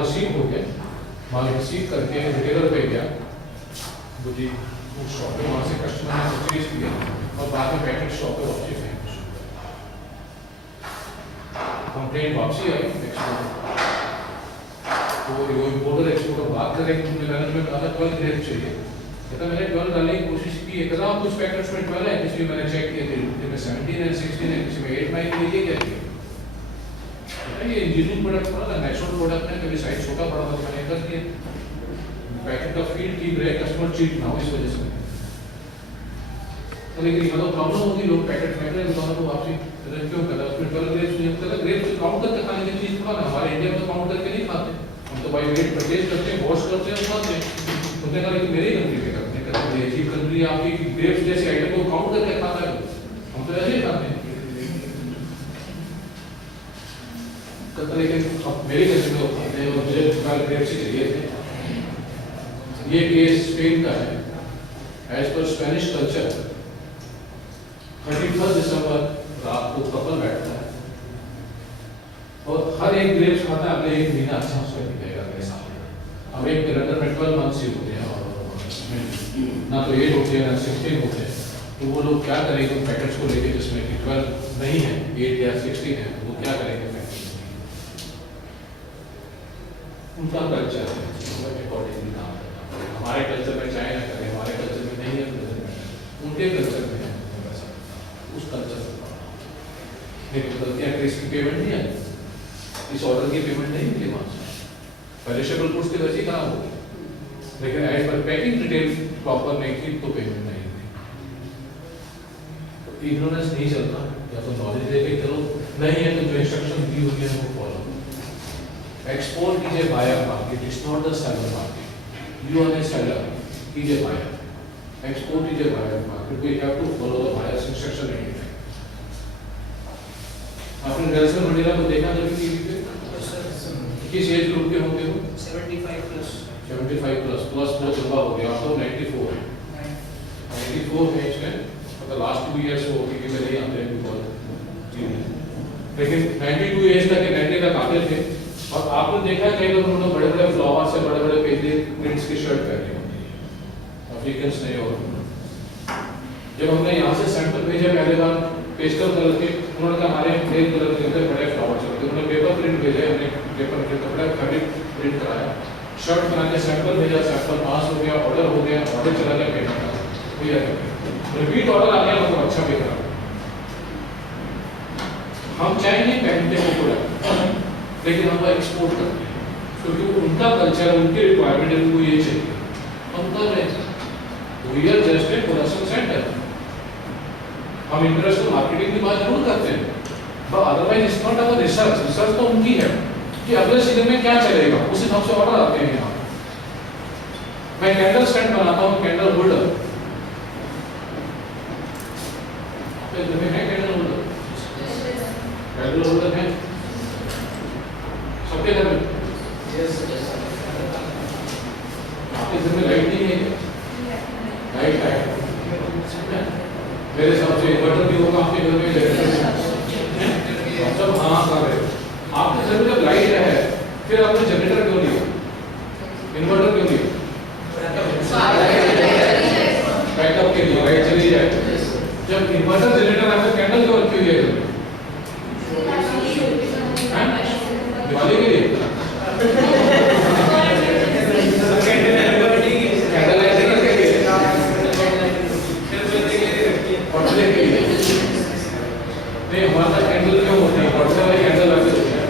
Receive हो गया, माल receive करके रिटेलर पे गया, मुझे उस शॉप पे, वहाँ से कस्टमर ने परचेज किया और बाद में पैकेट शॉप पे वापसी फेंक, कंप्लेंट वापसी आई एक्सपोर्टर, तो वो इम्पोर्टर एक्सपोर्टर बात करें तो मैनेजमेंट कहा 12 ग्रेड चाहिए, कहता मैंने 12 डालने की कोशिश की है, कहता कुछ पैकेट्स में 12 है, किसी में मैंने चेक किए थे, किसी में 17 है, 16 है, किसी में 8 9 है, ये क्या है? ये इंजीनियरिंग प्रोडक्ट थोड़ा नेचुरल प्रोडक्ट है, कभी साइज छोटा बड़ा हो मैंने कर दिया, पैकेट का फीड ठीक रहे, कस्टमर चीट ना हो इस वजह से। तो लेकिन मतलब प्रॉब्लम होगी, लोग पैकेट फेंक रहे हैं दुकानों को वापसी, क्यों कर रहा है? उसमें 12 ग्रेप्स नहीं होता, ग्रेप्स काउंट करके खाने की चीज थोड़ा ना, हमारे इंडिया में तो काउंट करके नहीं खाते, हम तो बाई वेट परचेज करते हैं, वॉश करते हैं, खाते हैं। उन्होंने कहा कि मेरी कंट्री पे करते हैं, ये कंट्री आपकी ग्रेप्स जैसे आइटम को काउंट करके खाता है, हम तो ऐसे ही खाते हैं। लेकिन अब मेरे कंट्री में खाते हैं और मुझे 12 ग्रेप्स ही चाहिए थे। ये केस स्पेन का है, एज पर स्पेनिश कल्चर 31 दिसंबर रात को कपल बैठता है और हर एक ग्रेप्स खाता है, अगले एक महीना अच्छा उसका निकलेगा मेरे सामने। अब एक कैलेंडर में 12 मंथ्स ही होते हैं और ना तो 8 होते हैं ना 16 होते हैं, तो वो लोग क्या करेंगे उन पैकेट्स को लेके जिसमें कि 12 नहीं है, 8 या 16 है, वो क्या करेंगे? उनका कल्चर है, अकॉर्डिंगली काम करना। हमारे कल्चर में चाहे ना करें, हमारे कल्चर में नहीं है, उनके कल्चर में है, उस कल्चर से लेकिन गलतियाँ इसकी पेमेंट नहीं आई, इस ऑर्डर की पेमेंट नहीं मिली वहाँ से, पेरिशेबल गुड्स की वैसे खराब हो गई, लेकिन as per packing detail proper नहीं थी तो पेमेंट नहीं थी। तो इग्नोरेंस नहीं चलता, या तो नॉलेज लेके चलो, नहीं है तो जो इंस्ट्रक्शन दी हुई है वो follow. Export is a buyer market, it's not the seller market. You are a seller, he is a buyer. Export is a buyer market. We have to follow the buyer's instruction anytime. आपने Nelson Mandela को देखा जब TV पे? किस age group के होंगे वो? 75 plus. 75 plus बहुत लंबा हो गया, आप तो 94 है। 94 है इसमें, मतलब लास्ट 2 इयर्स वो टीवी में नहीं आते हैं बिकॉज, लेकिन 92 एज तक 90 तक आते थे। और आपने देखा कई लोग उन्होंने बड़े बड़े फ्लावर से बड़े बड़े पेजले प्रिंट्स की शर्ट पहनी होती है, अफ्रीकन्स नहीं हो। जब हमने यहाँ से सैंपल भेजे पहले बार पेस्टल कलर के, उन्होंने कहा हमारे प्लेन कलर के बड़े फ्लावर चलते, उन्होंने पेपर प्रिंट भेजे, हमने पेपर के कपड़े फैब्रिक प्रिंट कराया, शर्ट बना के सैंपल भेजा, सैंपल पास हो गया, ऑर्डर हो गया, ऑर्डर चला गया, पेमेंट हो गया, रिपीट ऑर्डर आ गया, मतलब अच्छा पे करा। हम चाहेंगे पहनते हो प्रोडक्ट, लेकिन हम एक्सपोर्ट करते हैं क्योंकि उनका कल्चर, उनकी रिक्वायरमेंट है, उनको ये चाहिए, हम कर रहे हैं। We are just a production centre, हम इंटरनेशनल मार्केटिंग की बात जरूर करते हैं, but otherwise it's not our research. Research तो उनकी है कि अगले सीजन में क्या चलेगा, उस हिसाब से ऑर्डर आते हैं। यहाँ मैं कैंडल स्टैंड बनाता हूँ, कैंडल होल्डर है, कैंडल होल्डर है सबके घर में। आपके घर में लाइट नहीं है? लाइट है, मेरे हिसाब से इन्वर्टर भी होगा आपके घर में, सब हाँ कर रहे। आपके घर में जब लाइट है फिर आपने जनरेटर क्यों लिया, इन्वर्टर क्यों लिया? बैकअप के लिए, लाइट चली जाए। जब इन्वर्टर जनरेटर आपको कैंडल क्यों रखी हुई है? दिवाली के लिए नहीं, हमारा कैंडल क्यों होता है? पर्दे वाले कैंडल ऐसे होते हैं।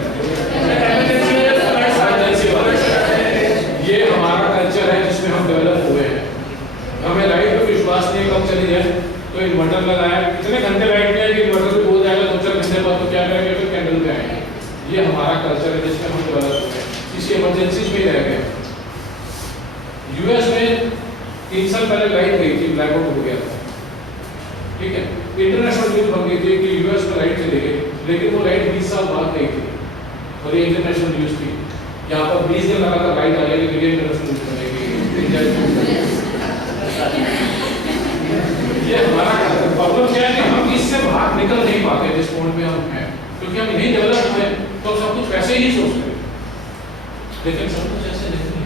ये हमारा कल्चर है जिसमें हम डेवलप हुए हैं। हमें लाइट पे विश्वास नहीं, कब चली जाए तो इन्वर्टर लगाया, कितने घंटे लाइट गए कि इन्वर्टर भी बोल जाएगा 2-4 घंटे बाद, तो क्या करेंगे? फिर कैंडल पे आएंगे। ये हमारा कल्चर है जिसमें हम डेवलप हुए हैं, इसकी इमरजेंसी में रह गए। यूएस में 3 साल पहले लाइट गई थी, ब्लैकआउट हो गया था, ठीक है, इंटरनेशनल न्यूज बन गई थी कि यूएस में लाइट चली गई, लेकिन वो लाइट 20 साल बाद गई थी और ये इंटरनेशनल न्यूज थी। यहाँ पर 20 दिन लगातार लाइट आ गई, लेकिन ये इंटरनेशनल न्यूज बनेगी। ये हमारा प्रॉब्लम क्या है कि हम इससे बाहर निकल नहीं पाते जिस पॉइंट पे हम हैं, क्योंकि हम नहीं डेवलप हुए तो सब कुछ वैसे ही सोचते हैं। लेकिन सब कुछ ऐसे नहीं है,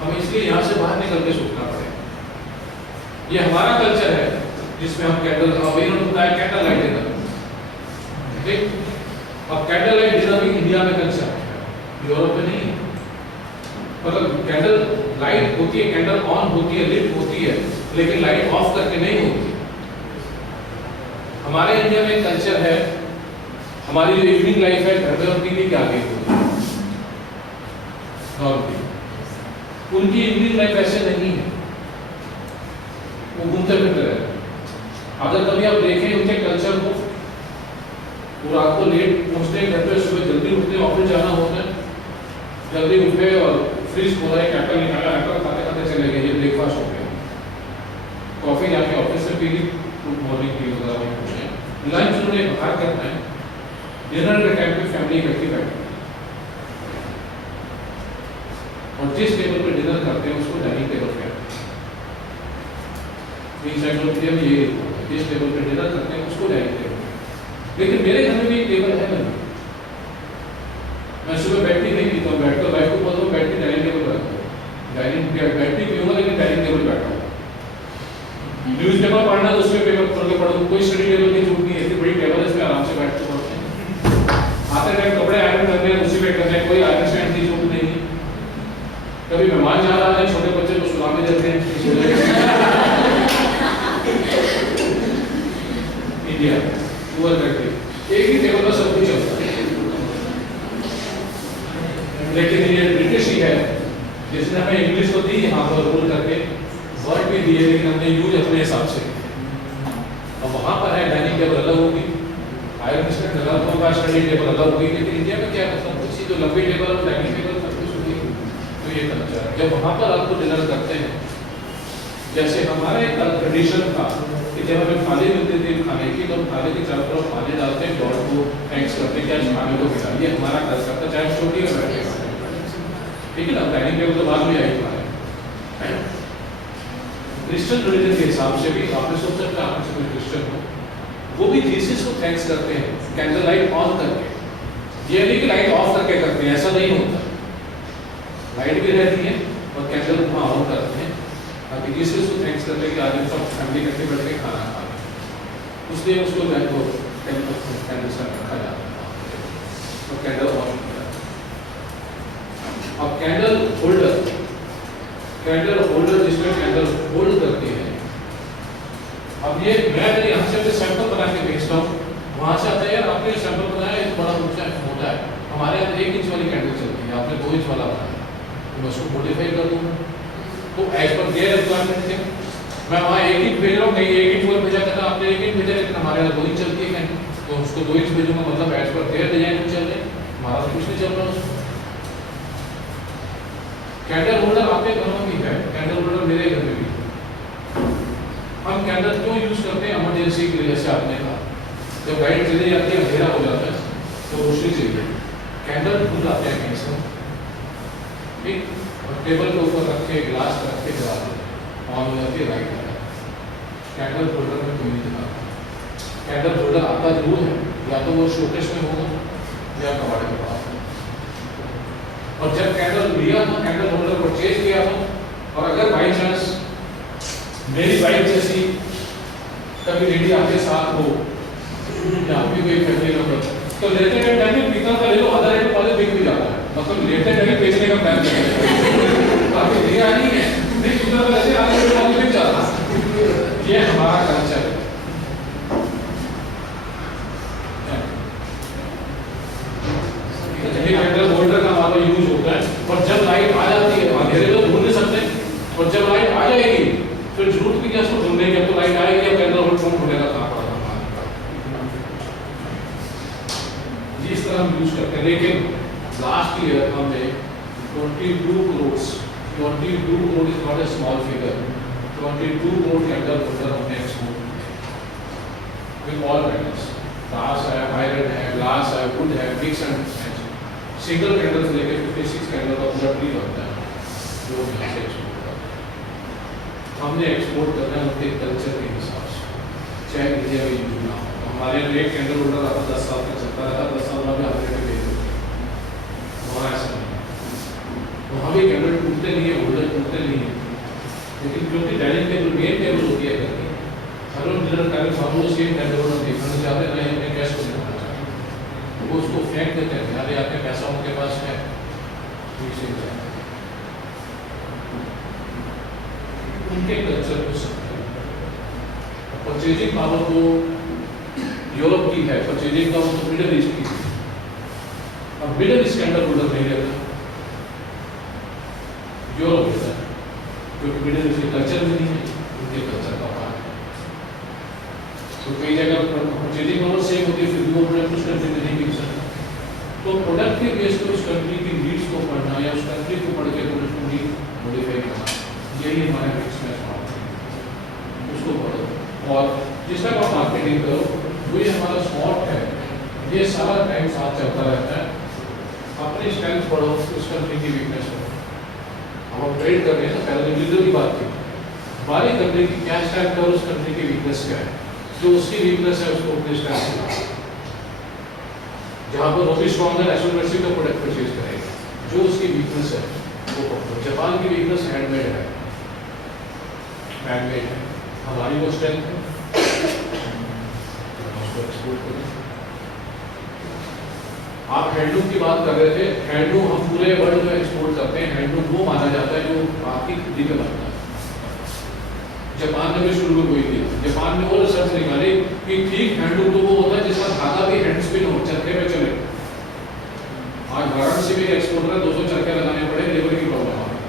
हमें इसलिए यहाँ से बाहर निकल के सोचना पड़ेगा। ये हमारा कल्चर है जिसमें हम कैंडल, अब इन्होंने बताया कैंडल लाइट डिनर, ठीक, अब कैंडल लाइट डिनर भी इंडिया में कल्चर है, यूरोप में नहीं है। मतलब कैंडल लाइट होती है, कैंडल ऑन होती है, लिट होती है, लेकिन लाइट ऑफ करके नहीं होती। हमारे इंडिया में कल्चर है, हमारी जो इवनिंग लाइफ है घर में और टीवी के आगे होती है नॉर्मली, उनकी इवनिंग लाइफ ऐसे नहीं है, वो घूमते फिरते रहते हैं। अगर कभी आप देखें उनके कल्चर को, वो रात को लेट पहुंचते हैं घर पे, सुबह जल्दी उठते हैं, ऑफिस जाना होता है, जल्दी उठे और फ्रिज खोला, एक एप्पल निकाला, एप्पल खाते खाते चले गए, ये ब्रेकफास्ट हो गया, कॉफी जाके ऑफिस से पी ली, मॉर्निंग टी वगैरह वहीं पहुंचे, लंच उन्होंने बाहर करना है, डिनर के टाइम पे फैमिली इकट्ठी बैठी, और जिस टेबल पे डिनर करते हैं उसको डाइनिंग टेबल कहते हैं। में ये जिस टेबल पे डिनर करते हैं उसको डाइनिंग टेबल। लेकिन मेरे घर में भी एक टेबल है बना, मैं सुबह बैठ के नहीं पीता हूँ, बैठ कर वाइफ को बोलता हूँ बैठ के डाइनिंग टेबल बैठता हूँ, डाइनिंग बैठ के पीऊंगा लेकिन डाइनिंग टेबल बैठा हूँ। न्यूज पेपर पढ़ना तो उसमें पेपर पढ़ के पढ़ो, कोई स्टडी टेबल की जरूरत नहीं है, इतनी बड़ी टेबल है, इसमें आराम से बैठ के पढ़ते हैं। आते टाइम कपड़े आयरन करने हैं उसी पे करने हैं, कोई आयरन स्टैंड की जरूरत नहीं है। कभी मेहमान जा रहा है, छोटे बच्चे को सुला में देते हैं इंडिया पूरा करके, एक ही टेबल पर सब कुछ चलता है। लेकिन ये ब्रिटिश ही है जिसने हमें इंग्लिश तो दी यहाँ पर रूल करके, वर्ड भी दिए, लेकिन हमने यूज अपने हिसाब से। अब वहाँ पर है डाइनिंग टेबल अलग होगी, आयरन स्टैंड अलग होगा, स्टडी टेबल अलग होगी, लेकिन इंडिया में क्या मतलब कुछ जो लंबी टेबल और डाइनिंग टेबल सब कुछ होगी। तो ये कल्चर है, जब वहाँ पर आपको डिनर करते हैं, जैसे हमारे ट्रेडिशन था कि जब हमें थाली मिलती थी खाने की, तो हम थाली की चारों तरफ पानी डालते हैं, गॉड को थैंक्स करते हैं कि आज खाने को मिला, ये हमारा कल्चर था, चाहे छोटी में बैठे, ठीक है ना। डाइनिंग टेबल तो बाद में आई हमारे क्रिश्चियन रिलीजन के हिसाब से भी, आपने सोच सकते हैं आपसे कोई क्रिश्चियन हो, वो भी जीसस को थैंक्स करते हैं कैंडल लाइट ऑन करके। ये नहीं कि लाइट ऑफ करके करते हैं, ऐसा नहीं होता, लाइट भी रहती है और कैंडल वहाँ ऑन करते हैं ताकि जीसस को थैंक्स करते हैं कि आज हम सब फैमिली इकट्ठे बैठ के खाना खा रहे हैं, इसलिए उसको कैंडल से रखा जाता है और कैंडल ऑन किया। अब कैंडल होल्डर जिसमें कैंडल होल्ड करती है, अब ये मैं यहाँ से सैंपल बना के भेजता हूँ, वहाँ से आता है यार आपने सैंपल बनाया, ये बड़ा ऊंचा मोटा है, हमारे यहाँ 1 इंच वाली कैंडल चलती है, आपने 2 इंच वाला बनाया, तो मैं उसको मॉडिफाई कर दूँगा। तो एज पर देयर रिक्वायरमेंट थे, मैं वहाँ 1 इंच भेज रहा हूँ, कहीं 1 इंच वो भेजा करता, आपने 1 इंच भेजा, लेकिन हमारे यहाँ 2 इंच चलती है कैंडल, तो उसको 2 इंच भेजूंगा, मतलब एज पर देयर डिजाइन चल रहे, हमारा तो कुछ नहीं चल रहा उसको। कैंडल होल्डर आपके घरों में भी है, कैंडल होल्डर मेरे घर में भी। हम कैंडल क्यों यूज करते हैं? इमरजेंसी के लिए, जैसे आपने कहा जब लाइट चली जाती है, अंधेरा हो जाता है, तो रोशनी चाहिए, कैंडल भूल जाते हैं कहीं से, ठीक, और टेबल के ऊपर रख के ग्लास रख के जला देते, ऑन हो जाती है लाइट। कैंडल होल्डर में कोई नहीं दिखाता, कैंडल होल्डर आता जरूर है, या तो वो शोकेस में होगा या कबाड़ के पास। और जब कैंडल लिया था, कैंडल होल्डर परचेज किया था, और अगर बाई चांस मेरी वाइफ जैसी कभी लेडी आपके साथ हो या आपकी कोई फैमिली मेंबर, तो लेते टाइम टाइम पीतल का ले लो, आधा लीटर वाले बिक भी जाता है, मतलब लेते टाइम बेचने का प्लान करें, काफी दिया नहीं है, नहीं पीतल का लेते आधा लीटर वाले बिक जाता है। ये हमारा कल्चर है। कैंडल होल्डर का हमारा यूज होता है, और जब लाइट आ जाती है, अंधेरे तो ढूंढ नहीं सकते, और जब लाइट आ जाएगी फिर जरूरत भी क्या उसको ढूंढने की, अब तो लाइट आएगी, अब कैंडल होल्डर कौन ढूंढेगा, कहाँ पड़ा इस तरह हम यूज करते हैं। लेकिन लास्ट ईयर हमने 22 crore, 22 crore is not a small figure, 22 crore candle holder हमने export with all candles, glass है, आयरन है, ग्लास है, वुड है, मिक्स एंड सिंगल कैंडल से लेकर 56 कैंडल का पूरा ट्री बनता है जो यहाँ से एक्सपोर्ट करते हैं। हमने एक्सपोर्ट करना है उनके कल्चर के हिसाब से, चाहे इंडिया में यूज ना हो। हमारे यहाँ एक कैंडल होल्डर आता 10 साल तक चलता रहता, 10 साल में भी हमारे पे भेज देते, वहाँ ऐसा नहीं है। वहाँ भी कैमरे टूटते नहीं है, होल्डर टूटते नहीं है, लेकिन क्योंकि डाइनिंग टेबल मेन टेबल होती है घर की, हर लोग डिनर करके हम लोग सेम टेबल पर देखना चाहते हैं, नहीं अपने कैश को दिखाना चाहते हैं, वो उसको फेंक देते हैं, यार आपके पैसा उनके पास है, उनके कल्चर को सकते हैं। परचेजिंग पावर तो यूरोप की है, परचेजिंग पावर तो मिडल ईस्ट की है। अब मिडल ईस्ट के अंदर होल्डर नहीं रहता, यूरोप रहता है, क्योंकि मिडल ईस्ट के कल्चर में नहीं है, उनके कल्चर का पार्ट है। तो कई जगह परचेजिंग पावर सेम होती है, फिर भी वो प्रोडक्ट उस कंट्री में नहीं मिल सकता। तो प्रोडक्ट के बेस पर उस कंट्री की नीड्स को पढ़ना या उस कंट्री को पढ़ के प्रोडक्ट को मॉडिफाई करना, यही हमारा मिक्स मैच मार्केटिंग, उसको पढ़ो। और जिस टाइप आप मार्केटिंग करो, वो ये हमारा स्पॉट है, ये सारा टाइम साथ चलता रहता है। अपनी स्ट्रेंथ पढ़ो, उस कंट्री की वीकनेस पढ़ो। अब हम ट्रेड कर रहे हैं ना, पहले लीडर की बात की, हमारी कंट्री की क्या स्ट्रेंथ है और उस कंट्री की वीकनेस क्या है, जो उसकी वीकनेस है उसको अपनी स्ट्रेंथ, जहाँ पर वो भी स्ट्रॉन्ग है एसोसिएशन का प्रोडक्ट परचेज करेगा, जो उसकी वीकनेस है वो पकड़ो। जापान की वीकनेस हैंडमेड है, हैंडमेड है, हमारी वो स्ट्रेंथ है, उसको एक्सपोर्ट करें। आप हैंडलूम की बात कर रहे थे, हैंडलूम हम पूरे वर्ल्ड में एक्सपोर्ट करते हैं, हैंडलूम वो माना जाता है जो आपकी खुद का बनता है। जापान ने भी शुरू में वही किया, जापान ने वो रिसर्च निकाली कि ठीक हैंडलूम तो वो होता है जिसका धागा भी हैंड स्पिन हो, चरखे पे चले। आज वाराणसी में एक्सपोर्टर है, 200 चरखे लगाने पड़े, लेबर की प्रॉब्लम आ गई।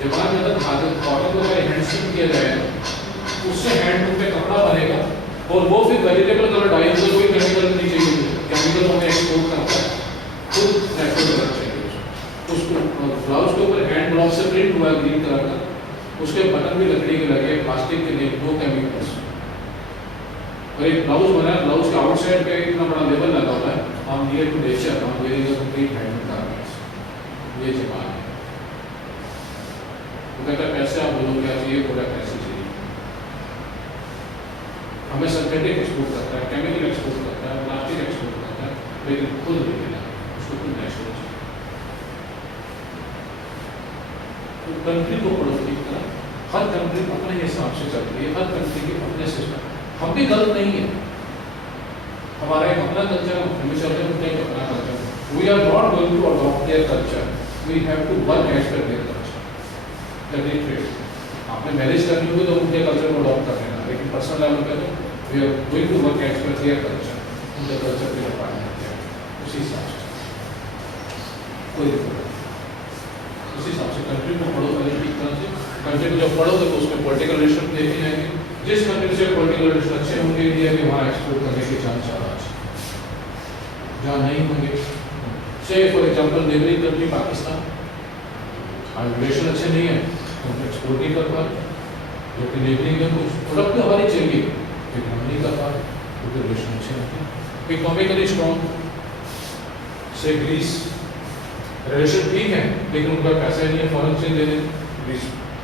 जापान में अगर धागे कॉटन को हैंड स्पिन किया जाएगा, उससे हैंडलूम पे कपड़ा बनेगा, और वो फिर वेजिटेबल कलर डाई, कोई केमिकल नहीं चाहिए, केमिकल हमें एक्सपोर्ट करता है, खुद नेचुरल कलर चाहिए उसको। ब्लाउज के ऊपर हैंड ब्लॉक से प्रिंट हुआ ग्रीन कलर का, उसके बटन भी लकड़ी के लगे, प्लास्टिक के नहीं, नो केमिकल्स। और एक ब्लाउज बना, ब्लाउज के आउटसाइड पे इतना बड़ा लेबल लगा हुआ है, हम नियर टू नेचर, हम wearing a complete handloom garments. ये जापान है। वो कहता है पैसे आप बोलो क्या चाहिए, प्रोडक्ट ऐसे चाहिए। हमें सिंथेटिक एक्सपोर्ट करता है, केमिकल एक्सपोर्ट करता है, प्लास्टिक एक्सपोर्ट करता है, लेकिन खुद नहीं देना, उसको खुद नेचुरल चाहिए। तो कंट्री को पढ़ो ठीक तरह, हर कंट्री अपने हिसाब से चलती है, हर कंट्री के अपने सिस्टम। हम भी गलत नहीं है, हमारा एक अपना कल्चर है, हमें चलते हैं एक अपना culture. We are not going to adopt their culture, we have to work as per their culture. आपने मैरिज करनी होगी तो उनके कल्चर को अडॉप्ट कर लेना, लेकिन पर्सनल लेवल पे तो we are going to work as per their culture, उनके कल्चर के अपार्टमेंट है, उसी हिसाब से कोई दिक्कत नहीं। उसी हिसाब से कंट्री को पढ़ो पहले ठीक तरह से। कंट्री को जब पढ़ोगे तो उसमें पॉलिटिकल रिलेशन देखे जाएंगे, जिस कंट्री से पॉलिटिकल रिलेशन अच्छे होंगे इंडिया के, वहाँ एक्सपोर्ट करने के चांस ज़्यादा अच्छे, जहाँ नहीं होंगे, से for example neighbouring country Pakistan, आज रिलेशन अच्छे नहीं है तो एक्सपोर्ट नहीं कर पा रहे, जो कि नेबरिंग है कुछ प्रोडक्ट हमारी चाहिए लेकिन हम नहीं कर पा रहे, क्योंकि रिलेशन अच्छे नहीं है। इकोनॉमिकली स्ट्रॉन्ग से ग्रीस, रिलेशन ठीक है लेकिन उनका पैसा नहीं है, फॉरेन से दे दें।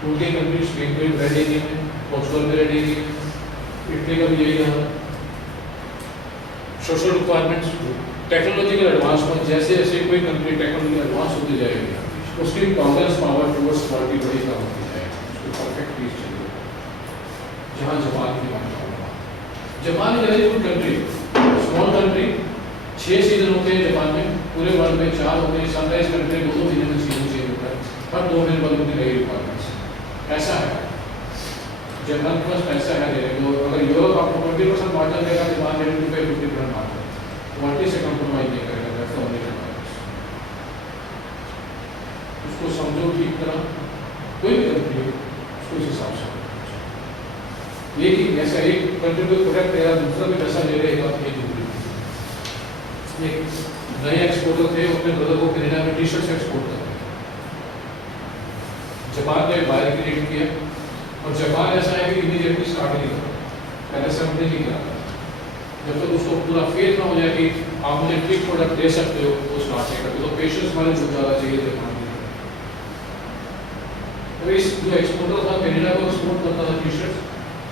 टूट गई कंट्री, स्पेन को रेड एरिया में, पोर्चुगल में रेड एरिया, इटली का भी यही रहा। सोशल रिक्वायरमेंट्स, टेक्नोलॉजिकल एडवांसमेंट, जैसे जैसे कोई कंट्री टेक्नोलॉजी एडवांस होती जाएगी, उसकी टॉलरेंस पावर टुवर्ड्स क्वालिटी बड़ी कम होती जाएगी, उसको परफेक्ट पीस चाहिए। जहाँ जापान की बात करूँगा, Japan is very good country, small country, 6 season होते हैं जापान में, पूरे वर्ल्ड में 4 होते हैं। सनराइज कंट्री 2 महीने में सीजन चेंज होता है, हर 2 महीने बाद उनकी नई रिक्वायरमेंट्स। ऐसा है जापान के पास पैसा है देने को। अगर यूरोप आपको 20% मार्जिन देगा, जापान रेडी टू पे 50% मार्जिन, क्वालिटी से कंप्रोमाइज नहीं करेगा, दैट्स द ओनली डिफरेंस। उसको समझो ठीक तरह, कोई भी कंट्री उसको इस हिसाब से ये कि ऐसा एक कंट्री को प्रोडक्ट देगा, दूसरा भी पैसा ले रहेगा, ये जरूरी है। एक नए एक्सपोर्टर थे, अपने ब्रदर को कनाडा में टी-शर्ट्स एक्सपोर्ट करते हैं, जापान ने बायर क्रिएट किया, और जापान ऐसा है कि इमीडिएटली स्टार्ट नहीं करा, पहले से हमने नहीं करा, जब तक उसको पूरा फेथ ना हो जाए कि आप मुझे ठीक प्रोडक्ट दे सकते हो, वो स्टार्ट नहीं करते। तो पेशेंस वाले जो ज़्यादा चाहिए जापान में। तो इस जो एक्सपोर्टर था कनाडा को एक्सपोर्ट करता था टी-शर्ट,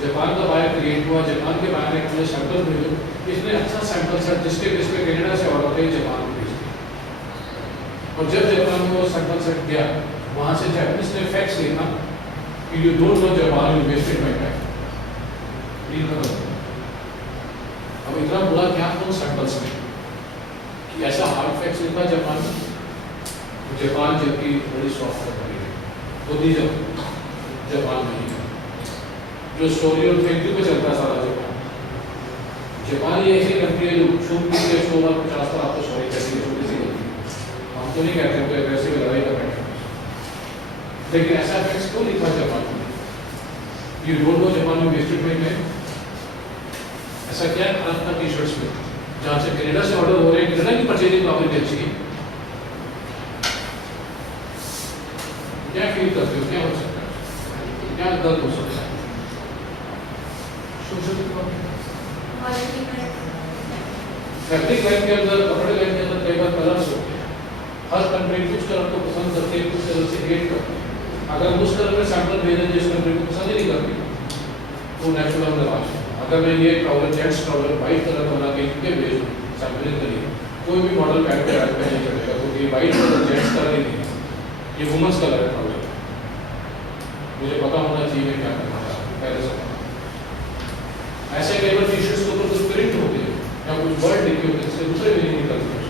जापान का बायर क्रिएट हुआ, जापान के बायर ने मुझे सैंपल भेजो, इसने अच्छा सैंपल सेट जिसके बेस पे कनाडा से ऑर्डर थे जापान में भेज दिया। और जब जापान में वो सैंपल सेट गया, वहाँ से जापानीज ने फैक्ट्स लिखा कि you don't know Japan, you wasted my time. अब इतना बुरा क्या था उस सैंपल्स में कि ऐसा हार्ड फैक्ट्स लिखा जापान में। जापान जबकि बड़ी सॉफ्ट कंट्री है, खुद ही जापान में ही है, जो स्टोरी और थैंक यू पे चलता है सारा जापान ये ऐसी कंट्री है जो छूट के 100 बार 50 बार आपको सॉरी कहती है, छोटी सी गलती हम तो नहीं कहते कोई वैसे भी लड़ाई का बैठे, लेकिन ऐसा फैक्ट्स क्यों लिखा जापान में? ये रोड नो जापान में वेस्टेड में ऐसा क्या खास था टी शर्ट्स में, जहाँ से कनाडा से ऑर्डर हो रहे हैं, कनाडा की परचेजिंग पावर भी अच्छी है। क्या फील करते हो, क्या हो सकता है, क्या गलत हो सकता है? फैब्रिक लाइन के अंदर, कपड़े लाइन के अंदर कई बार कलर्स होते हैं, हर कंट्री कुछ कलर को पसंद करती है, कुछ कलर से हेट करती है। अगर उस कलर में सैंपल भेजें जिस कंट्री को पसंद ही नहीं करती, वो नेचुरल रिवाज है। अगर मैं ये trouser, gents trouser white colour बना के इनके भेज दूँ सैंपलिंग के लिए, कोई भी मॉडल पैंट पे ऐड नहीं चलेगा, क्योंकि ये वाइट कलर जेंट्स कलर ही नहीं है, ये वुमेंस कलर है ट्राउजर। मुझे पता होना चाहिए क्या करना है पहले से। ऐसे कई बार टी शर्ट्स के ऊपर कुछ प्रिंट होते हैं या कुछ वर्ड लिखे होते हैं, इससे दूसरे मीनिंग निकलते हैं।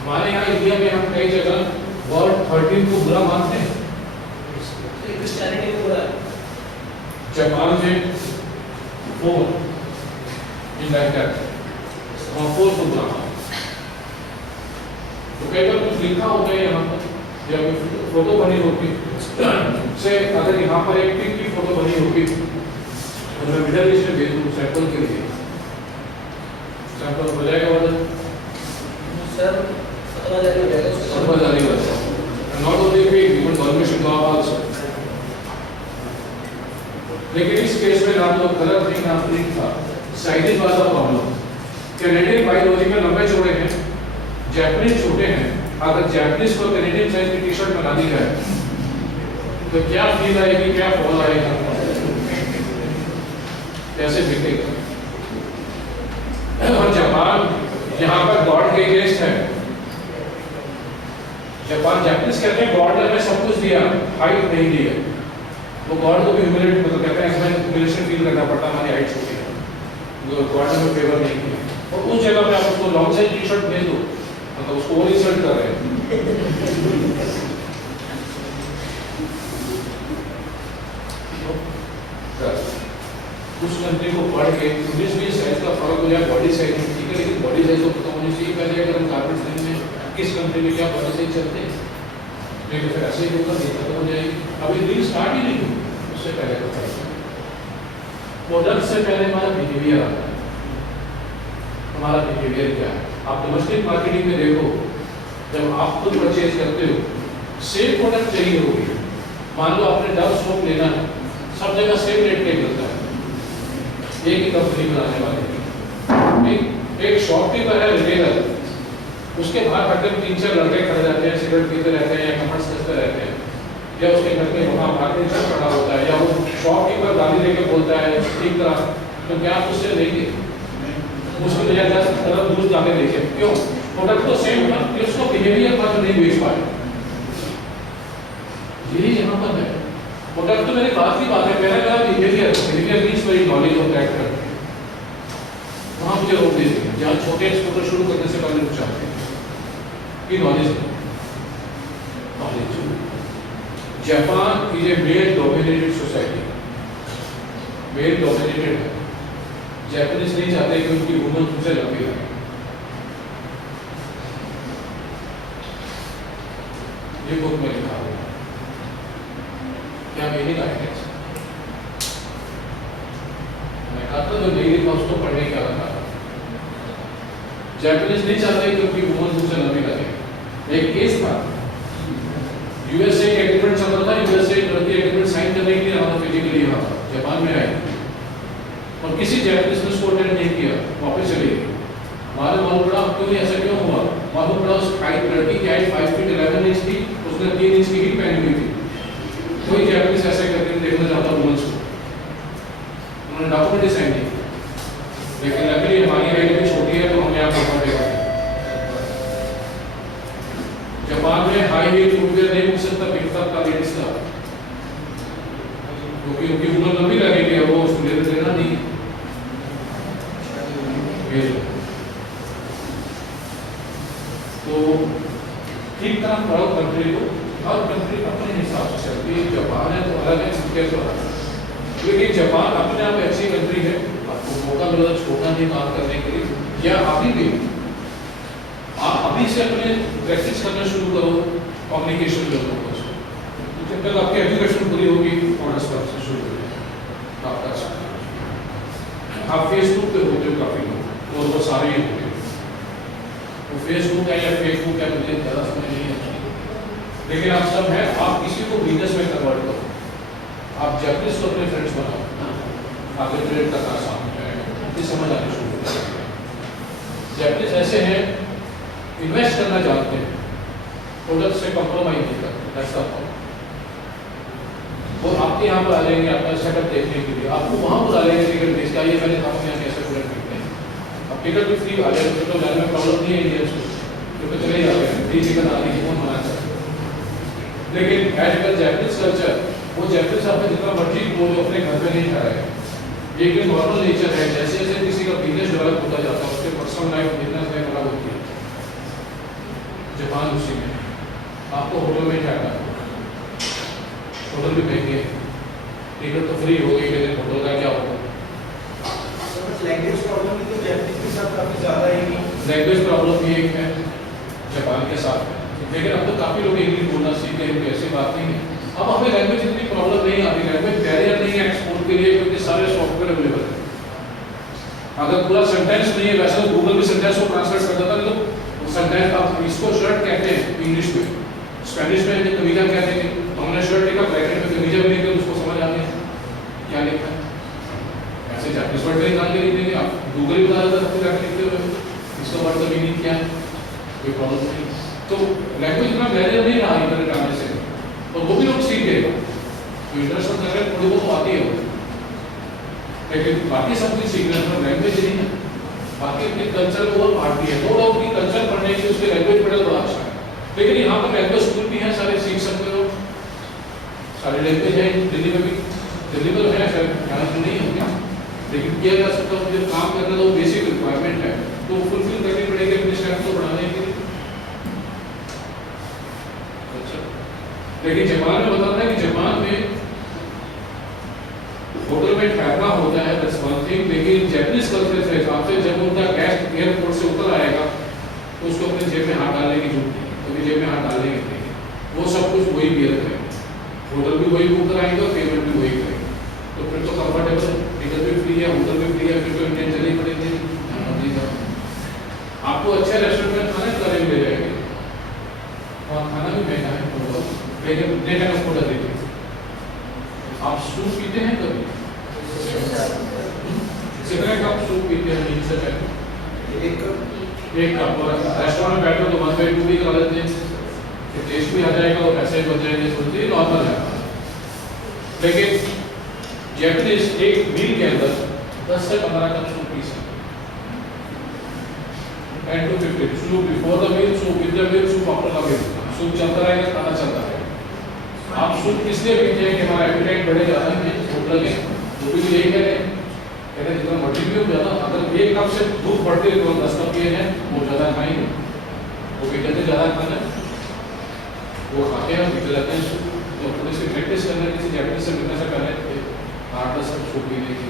हमारे यहाँ इंडिया में हम कई जगह वर्ड 13 को बुरा मानते हैं, क्रिश्चियनिटी को बुरा, जापान में 4 इन लाइक दैट, और 4 को बुरा मानते हैं। तो कई बार कुछ लिखा होता है यहाँ पर या कोई फोटो बनी होगी से, अगर यहाँ पर एक पिक की फोटो बनी होगी और मैं मिडल ईस्ट में भेज दूँ सैंपल के लिए, सैंपल हो जाएगा वाला सर, 17,000 हो जाएगा, 17,000 हो जाएगा। Not only pick, even permission law also. लेकिन इस केस में ना तो कलर नहीं ना प्रिंट था, साइजेज वाला प्रॉब्लम। कैनेडियन बायोलॉजिकल लंबे चौड़े हैं, जापानीज छोटे हैं। अगर जापानीज को कैनेडियन साइज की टी शर्ट बना दी जाए तो क्या फील आएगी, क्या फॉल आएगा, कैसे दिखेगा? और जापान यहाँ पर गॉड के अगेंस्ट है। जापान, जापानीज कहते हैं गॉड ने हमें सब कुछ दिया, हाइट नहीं दी है। वो गॉड को भी ह्यूमिलेट मतलब कहते हैं इसमें ह्यूमिलेशन फील करना पड़ता है, हमारी हाइट छोटी है, गॉड ने हमें फेवर नहीं किया। और उस जगह पे आप उसको लॉन्ग साइज टी शर्ट भेज दो, मतलब उसको और इंसल्ट कर रहे हैं। उस कंट्री को पढ़ के 19-20 साइज का फर्क हो जाए बॉडी साइज में, ठीक है, लेकिन बॉडी साइज तो पता होनी चाहिए पहले। अगर हम गारमेंट्स लेंगे किस कंट्री में क्या बॉडी साइज चलते हैं, नहीं तो फिर ऐसे ही होगा, ये खत्म हो जाएगी। अभी रील स्टार्ट ही नहीं हुई, उससे पहले पता है प्रोडक्ट से पहले हमारा बिहेवियर आता है। हमारा बिहेवियर क्या है? आप डोमेस्टिक मार्केटिंग में देखो, जब आप खुद परचेज करते हो, सेम प्रोडक्ट चाहिए होगी, मान लो आपने डव सोप लेना है, सब जगह सेम रेट पे मिलता है, एक ही कंपनी बनाने वाले। एक शॉपकीपर है रिटेलर, उसके बाहर हटकर 3-4 लड़के खड़े रहते हैं, सिगरेट पीते रहते हैं या कमेंट्स करते रहते हैं, या उसके घर में वहाँ मार्केट खड़ा होता है, या वो शॉपकीपर गाली लेके बोलता है ठीक तरह, तो क्या आप उससे लेंगे? उसकी बजाय 10 कदम दूर जाके देखें, क्यों? प्रोडक्ट तो सेम था, कि उसको बिहेवियर पर नहीं बेच पाए। यही यहाँ पर है, प्रोडक्ट तो मेरी बात की बात है, पहले मेरा बिहेवियर मीन्स मेरी नॉलेज ऑफ दैट करते हैं। वहाँ मुझे रोक दीजिए, जहाँ छोटे एक्सपोर्टर शुरू करने से पहले रुक जाते हैं कि knowledge Japan is a male dominated society, male dominated है। जापानीज नहीं चाहते कि उनकी वुमन उनसे लंबी रहे। ये बुक में लिखा हुआ है, क्या मेरी गाइडेंस? मैं कहा था जो नहीं लिखा उसको पढ़ने क्या लगा। जापानीज नहीं चाहते कि उनकी वुमन उनसे लंबी रहे। एक केस था, यूएसए के एग्रीमेंट चल रहा था, यूएसए लड़की एग्रीमेंट साइन करने के लिए हमारा फिजिकली यहाँ था, जापान में आए और किसी जापानीज ने उसको अटेंड नहीं किया, वापस चले गए। मालूम पड़ा क्यों ऐसा क्यों हुआ? मालूम पड़ा उस हाइट लड़की की हाइट 5 फीट 11 इंच थी, उसने 3 इंच की हील पहनी हुई थी। कोई जापानीज ऐसा करके देखना चाहता वुमेन्स को, उन्होंने डॉक्यूमेंट साइन नहीं किया। लेकिन लकीली हमारी हाइट भी छोटी है तो हमने आपको पढ़ देखा। जापान में हाई हील फुटवेयर नहीं घुस सकता पिकअप का लेडीज का, क्योंकि उनकी उम्र लंबी लगेगी, वो उसको लेना नहीं। तो ठीक तरह पढ़ो कंट्री को, हर कंट्री अपने हिसाब से चलती है। जापान है तो अलग है, कैसे अलग है, क्योंकि जापान अपने आप अच्छी कंट्री है, आपको मौका मिला छोटा नहीं काम करने के लिए, या अभी भी आप अभी से अपने प्रैक्टिस करना शुरू करो कम्युनिकेशन लेवल पर। जब तक आपकी एजुकेशन पूरी होगी ऑनर्स पर से शुरू करें आप कर सकते हैं। आप फेसबुक पे होते हो काफ़ी लोग, और वो सारे ही होते हैं, वो फेसबुक है या फेसबुक है मुझे ज़्यादा समझ नहीं है, लेकिन आप सब है, आप किसी को बिजनेस में कन्वर्ट करो। आप जैपनीज को अपने फ्रेंड्स बनाओ, आगे ट्रेड करना आसान हो जाएगा, उनकी समझ आनी शुरू हो जाएगी। जैपनीज ऐसे हैं, इन्वेस्ट करना चाहते हैं, प्रोडक्ट से कॉम्प्रोमाइज नहीं करते, ऐसा हो। वो आपके यहाँ पर आ जाएंगे आपका सेटअप देखने के लिए, आपको वहाँ बुला लेंगे टिकट बेच का, ये मैंने आपके यहाँ कैसे प्रोडक्ट देखते हैं, अब टिकट भी फ्री आ जाएगा, तो जाने में प्रॉब्लम नहीं है इंडियंस को, क्योंकि चले जाते हैं फ्री टिकट आ रही है, कौन मना करते। लेकिन एज पर जैपनीज कल्चर, वो जैपनीज आपने जितना मर्जी बोलो अपने घर पे नहीं ठहराएगा, एक नॉर्मल नेचर है। जैसे जैसे किसी का बिजनेस डेवलप होता जाता है, उसके पर्सनल लाइफ बिजनेस लाइफ अलग होती है। जापान उसी में आपको होटल में ठहरना, होटल भी महंगे, टिकट तो फ्री हो गई, लेकिन होटल का क्या होगा। लैंग्वेज प्रॉब्लम भी तो जैपनीज के साथ काफ़ी ज़्यादा है, लैंग्वेज प्रॉब्लम भी एक है जापान के साथ, लेकिन अब तो काफ़ी लोग इंग्लिश बोलना सीख गए, ऐसी बात नहीं है। अब हमें लैंग्वेज इतनी प्रॉब्लम नहीं आती, लैंग्वेज बैरियर नहीं है एक्सपोर्ट के लिए, क्योंकि सारे सॉफ्टवेयर अवेलेबल है। अगर पूरा सेंटेंस नहीं है, वैसे तो गूगल भी सेंटेंस को ट्रांसलेट कर देता है, तो सेंटेंस आप इसको शर्ट कहते हैं इंग्लिश में, स्पेनिश में कमीजा कहते हैं, तो हमने शर्ट लिखा, ब्रैकेट में कमीजा भी लिखा, उसको समझ आते हैं क्या लिखा है। ऐसे जापानीज वर्ड निकाल के लिख देंगे, आप गूगल ही बता देता है सबको जाके लिखते हुए इसका वर्ड का मीनिंग क्या है, कोई प्रॉब्लम नहीं। तो लैंग्वेज इतना बैरियर नहीं रहा इंटरनेट आने से, और वो भी लोग सीख गए, तो इंटरनेशनल कर रहे थोड़ी बहुत आती है, लेकिन बाकी सब कुछ सीखना है, लैंग्वेज नहीं है। बाकी अपने कल्चर को और पार्ट भी है, तो लोग की कल्चर पढ़ने की उसके लैंग्वेज पढ़ना बड़ा अच्छा है। लेकिन यहाँ पर लैंग्वेज स्कूल भी है, सारे सीख सकते हो, सारे लैंग्वेज है। दिल्ली में भी, दिल्ली में तो है शायद, यहाँ तो नहीं है क्या, लेकिन किया जा सकता है। मुझे काम करना तो बेसिक रिक्वायरमेंट है, तो फुलफिल करनी पड़ेगी अपने स्टैंड को बढ़ाने के लिए। अच्छा, लेकिन जापान में बताता है कि जापान में होटल में ठहरना होता है, दैट्स वन थिंग, लेकिन जैपनीज कल्चर के हिसाब से जब उनका गेस्ट एयरपोर्ट से उतर आएगा तो उसको अपने जेब में हाथ डालने की जरूरत नहीं, कभी जेब में हाथ डालने की नहीं, वो सब कुछ वही बियर करेंगे, होटल भी वही बुक कराएंगे और पेमेंट भी वही करेंगे, तो फिर तो कंफर्टेबल, टिकट भी फ्री है, होटल भी फ्री है, फिर तो इंडियन चली पड़ेगी। आपको अच्छे रेस्टोरेंट में खाने करे भी ले जाएंगे, और खाना भी महंगा है, लेकिन डेटा का फोटो देखिए। आप सूप पीते हैं कभी? कितने कप सूप पीते हैं नींद से पहले? एक कप। और रेस्टोरेंट में बैठो तो 1/2 भी करा देते हैं, फिर टेस्ट भी आ जाएगा और पैसे भी बच जाएंगे, सोचते नॉर्मल है। लेकिन जैपनीज एक मील के अंदर 10 से 15 कप सूप पी सकते हैं, 10 to 15 soup before the meal, soup with the meal, soup after the meal, soup चलता रहेगा, खाना चलता रहेगा। आप सूप किसलिए पीते हैं कि हमारा एपिटाइट बढ़े जाता है, भूख लगे, वो भी यही कह रहे हैं, कहते जितना मर्जी भी हो जाता, अगर एक कप से भूख बढ़ती है तो 10 कप पिए हैं, वो ज़्यादा खाएंगे, वो भी कहते ज़्यादा खाना है, वो खाते हैं, पीते रहते हैं सूप। तो थोड़ी सी प्रैक्टिस करना, किसी जैपनीज से मिलने से पहले 8-10 कप सूप पीने की,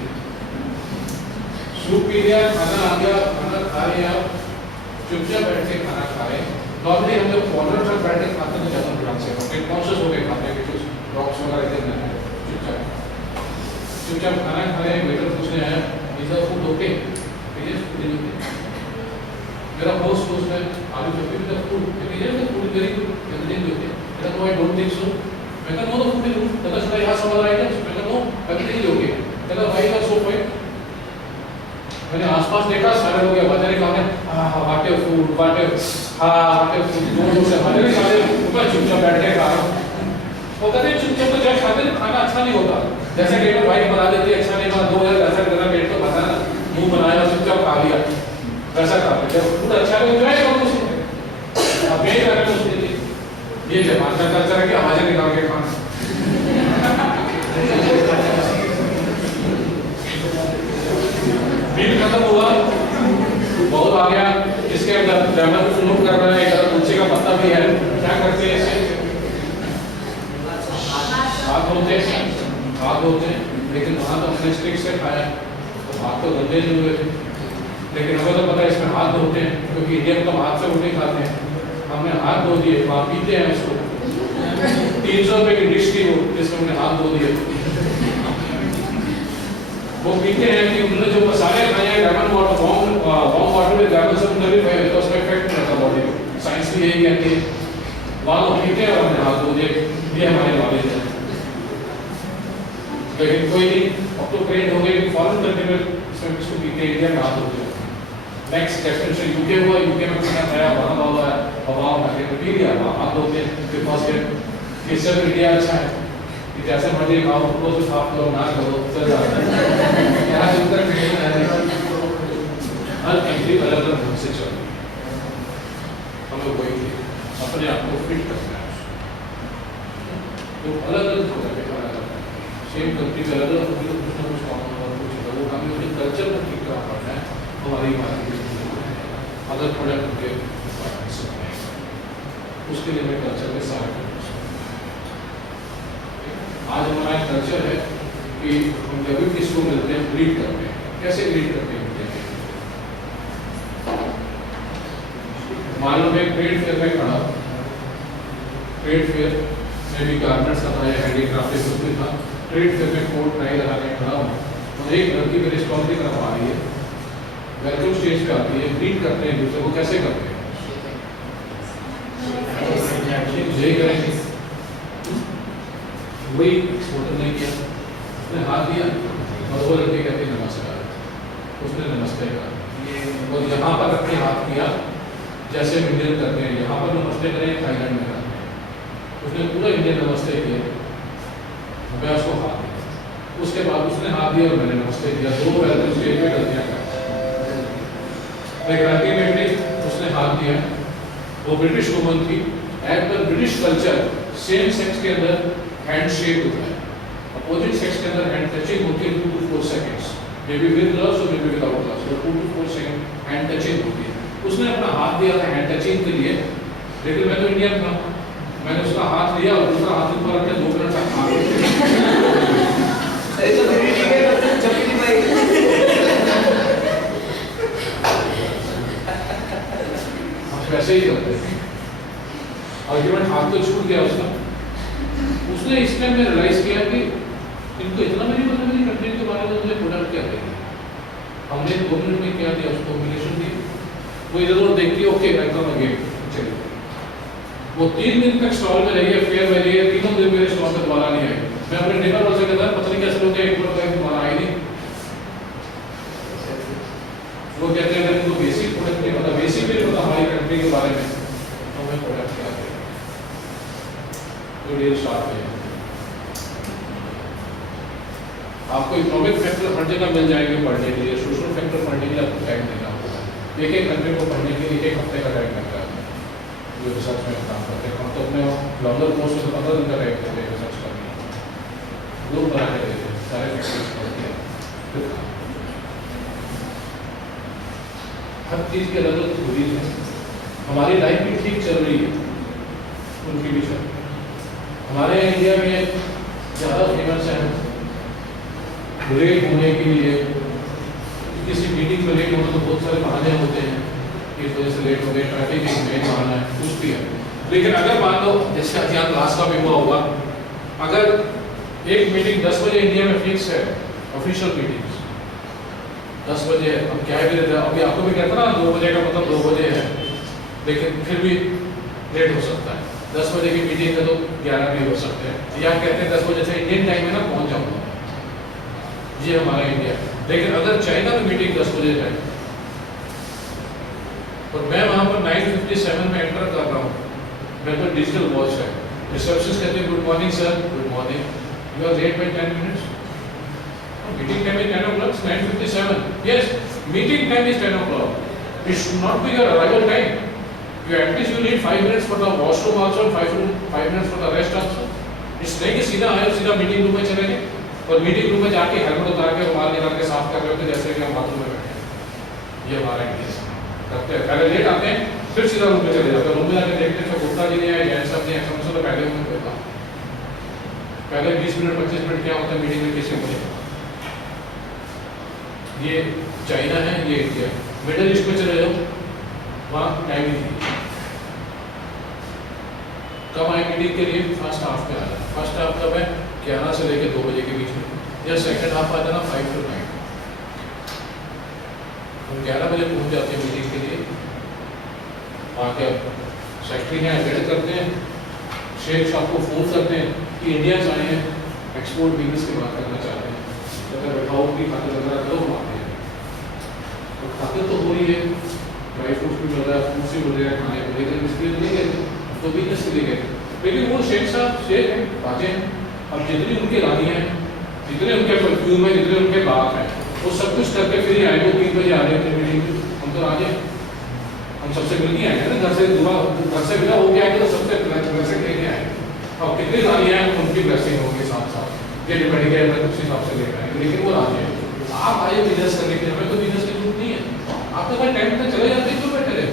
सूप पी लिया, खाना आ गया, खाना खा लिया, चुपचाप बैठ के खाना खाए। नॉर्मली हम जब कॉर्नर पर बैठ के खाते हैं तो ज़्यादा ध्यान से खाते हैं, कॉन्शियस हो गए खाते हैं कि कुछ डॉग्स वगैरह इधर नहीं है, चुपचाप खाना खा रहे हैं, वेटर पूछने आया इज द फूड ओके, मेरा होस्ट पूछता है are you happy with the food, the food is very good, everything is okay, कहता no I don't think so, मैं कहता no the food is good, कहता should I ask some other items, मैं कहता no everything is okay, कहता why you are so fine. मैंने आसपास देखा, सारे लोग बाजार खा रहे हैं, वाटे फूड वाटे, वाटे फूड, जोर से बाजार खा रहे हैं, ऊपर चुपचाप बैठ के खा रहा हूँ। वो कहते हैं चुपचाप तो जब खाते हैं खाना अच्छा नहीं होता, जैसे कि एक वाइफ बना देती है अच्छा नहीं बना, 2000 ऐसा करना, पेट तो बना ना, मुंह बनाया चुपचाप खा लिया, वैसा खाते हैं। जब फूड अच्छा नहीं हो जाएगा तो उसमें अब यही कर रहे हैं उसके लिए ये जापान का कल्चर है कि आवाजें निकाल के खाना। मील खत्म हुआ, बहुत आ गया, इसके अंदर ड्राइवर को स्लो कर रहा है, इधर तुलसी का पत्ता भी है, क्या करते हैं इसे? हाथ धोते हैं, लेकिन वहाँ तो हमने स्टिक से खाया, तो हाथ तो गंदे नहीं हुए थे, लेकिन हमें तो पता है इसमें हाथ धोते हैं, क्योंकि इंडिया में तो हाथ से रोटी खाते हैं, हमने हाथ धो दिए, वहाँ पीते हैं इसको। 300 रुपए की डिश थी वो, जिसमें हमने हाथ धो दिए। वो पीते हैं कि उन्होंने जो मसाले खाए हैं, लेमन वाटर, वार्म वाटर में लेमन सब भी खाए, तो उसमें इफेक्ट नहीं रहता बॉडी में, साइंस भी यही कहती है। वहाँ लोग पीते हैं और हमने हाथ धो दिए, ये हमारे नॉलेज है। लेकिन कोई नहीं, अब तो ट्रेंड हो गए कि फॉरेन कंट्री में इसमें किसको पीते हैं, इंडिया में हाथ धोते हैं। नेक्स्ट डेस्टिनेशन यूके हुआ, यूके में खाना खाया, वहाँ हुआ है, हवा में पी लिया, वहाँ हाथ धोते हैं, बिकॉज इससे तो इंडिया अच्छा है कि जैसे मर्जी खाओ, उसको से साफ करो, ना करो, चल जाता है। यहाँ जितना ट्रेन है, हर कंट्री अलग अलग ढंग से चल रही है, हमें वही अपने आप को फिट करना है, तो अलग अलग हो जाए, सेम कंट्री में अलग अलग कुछ ना कुछ कॉमन और कुछ होगा, वो हमें अपने कल्चर को ठीक करना पड़ना है, हमारी मार्केट अदर प्रोडक्ट के उसके लिए मैं कल्चर में सारा आज हमारा कल्चर है कि हम जब भी किसको मिलते हैं ग्रीट करते हैं, कैसे ग्रीट करते हैं? मालूम है ट्रेड फेयर में खड़ा, ट्रेड फेयर में भी गारमेंट्स का था या हैंडीक्राफ्ट कुछ भी था, ट्रेड फेयर में कोट टाई लगा के खड़ा हूँ और एक लड़की मेरे स्टॉल की तरफ आ रही है, वेलकम स्टेज पे आती है, ग्रीट करते हैं दूसरे को, कैसे करते हैं? जय करेंगे, वही एक्सपोर्टर ने किया, उसने हाथ दिया और वो लड़के कहते नमस्कार, उसने नमस्ते कहा और यहाँ पर अपने हाथ किया जैसे इंडियन करते हैं, यहाँ पर नमस्ते करें थाईलैंड में करते हैं, उसने पूरा इंडियन नमस्ते किया, मैं उसको हाथ दिया, उसके बाद उसने हाथ दिया और मैंने नमस्ते किया, दो वेलकम स्टेज में गलतियाँ कर, अल्टीमेटली उसने हाथ दिया, वो ब्रिटिश वुमन थी, as per British culture same sex के अंदर हैंड शेक होता है, अपोजिट सेक्स के अंदर हैंड टचिंग होती है 2 to 4 seconds, may be with gloves और मे बी विदाउट ग्लव्स, तो 2 to 4 सेकंड हैंड टचिंग होती है। उसने अपना हाथ दिया था हैंड टचिंग के लिए, लेकिन मैं तो इंडियन था, मैंने उसका हाथ लिया और दूसरा हाथ ऊपर रख के 2 मिनट तक अरे तो फिर ठीक है, जब भी भाई वैसे ही करते हैं, आर्गुमेंट हाथ तो छूट गया उसका, उसने इस टाइम में रियलाइज किया कि इनको इतना भी नहीं पता मेरी कंट्री के बारे में, मुझे प्रोडक्ट क्या देंगे, हमने 2 मिनट में क्या दिया उसको, कॉम्बिनेशन दी, वो इधर उधर देखती है, ओके वेलकम अगेन, चलिए वो 3 दिन तक स्टॉल में रही है, फेयर में रही है, 3 दिन मेरे स्टॉल पे दोबारा नहीं आई, मैं अपने नेबर वाले से कहता पता नहीं कैसे लोग एक बार दोबारा आई नहीं, वो कहते हैं अगर उनको बेसिक प्रोडक्ट नहीं पता, बेसिक भी नहीं पता हमारी कंट्री के बारे में, तो हमें प्रोडक्ट क्या दें, तो डील स्टार्ट है। आपको इकोनॉमिक फैक्टर हर जगह मिल जाएंगे पढ़ने के लिए, सोशल फैक्टर पढ़ने के लिए आपको टाइम देना होगा, एक एक कंट्री को पढ़ने के लिए 1 हफ्ते का टाइम लगता है, जो रिसर्च में काम करते हैं, हम तो अपने लॉन्गर कोर्स में 15 दिन का टाइम देते हैं रिसर्च करने, ग्रुप बना के देते हैं, सारे फैक्टर्स पढ़ते हैं, हर चीज़ की अलग अलग थ्योरीज है, हमारी लाइफ भी ठीक चल रही है, उनकी भी चल रही है, हमारे इंडिया में ज़्यादा फेमस है लेट होने के लिए, किसी मीटिंग में लेट होना तो बहुत सारे बहाने होते हैं, इस वजह से लेट हो गए, ट्रैफिक एक मेन बहाना है, कुछ भी है, लेकिन अगर मान लो जैसे यहाँ क्लास का भी हुआ होगा, अगर एक मीटिंग 10 बजे इंडिया में फिक्स है, ऑफिशियल मीटिंग्स 10 बजे है, हम क्या भी रहता है, अभी आपको भी कहता ना 2 बजे का मतलब 2 बजे है, लेकिन फिर भी लेट हो सकता है, 10 बजे की मीटिंग है तो 11 भी हो सकते हैं, या कहते हैं 10 बजे से इंडियन टाइम में ना पहुंच जाऊंगा, ये हमारा इंडिया। लेकिन अगर चाइना में मीटिंग 10 बजे है और मैं वहां पर 9:57 में एंटर कर रहा हूँ, मेरे पास डिजिटल वॉच है, रिसेप्शनिस्ट कहते हैं good morning sir, good morning, you are late by 10 minutes, meeting time is 10 o'clock, 9:57, yes meeting time is 10 o'clock, it should not be your arrival time, at least you need 5 minutes for the washroom also, 5 minutes for the rest also. इस नहीं कि सीधा आए और सीधा meeting room में चले गए और मीटिंग रूम में जाके हेलमेट उतार के रुमाल निकाल के साफ कर रहे होते जैसे कि हम बाथरूम में बैठे हैं। ये हमारा इंडिया करते हैं, पहले लेट आते हैं फिर सीधा रूम में चले जाते हैं। रूम में जाके देखते हैं गुप्ता जी ने या सब ने समझो तो पहले उन्होंने बोला पहले 20 मिनट 25 मिनट क्या होता है मीटिंग में किसी मुझे। ये चाइना है, ये इंडिया है। मिडिल ईस्ट में चले जाओ, वहाँ टाइम ही नहीं। कब आए मीटिंग के लिए? फर्स्ट हाफ में आया। फर्स्ट हाफ कब है? 11 से लेकर 2 बजे के बीच में। या सेकंड हाफ आता है ना 5 to 9। हम 11 बजे पहुँच जाते हैं मीटिंग के लिए। वहाँ के सेक्रेटरी हैं, अटेंड करते हैं, शेख साहब को फोन करते हैं कि इंडिया से आए हैं, एक्सपोर्ट बिजनेस की बात करना चाहते हैं, अगर बैठाओ की खातिर वगैरह करो आते हैं। तो खातिर तो हो रही है, ड्राई फ्रूट्स भी मिल रहा है, फ्रूट्स भी मिल रहे हैं खाने को, लेकिन इसके लिए नहीं गए तो बिजनेस के लिए गए। लेकिन वो शेख साहब शेख हैं, राजे हैं, अब जितनी उनकी रानी हैं, जितने उनके परफ्यूम है, जितने उनके बाप हैं, वो सब कुछ करके फिर ही आए। वो 3 बजे आ रहे थे मीटिंग में। हम तो राजे, हम सबसे मिलके आए हैं ना, घर से मिला हो गया है तो सबसे ब्लेसिंग लेके आए। अब कितनी रानियाँ हैं उनकी ब्लेसिंग होगी साथ साथ, ये डिपेंड है उस हिसाब से लेकर आएंगे। लेकिन वो राजे हैं। आप आए बिजनेस करने के लिए, हमें तो बिजनेस की जरूरत नहीं है। आप तो टाइम पे चले जाते क्यों बैठे रहे?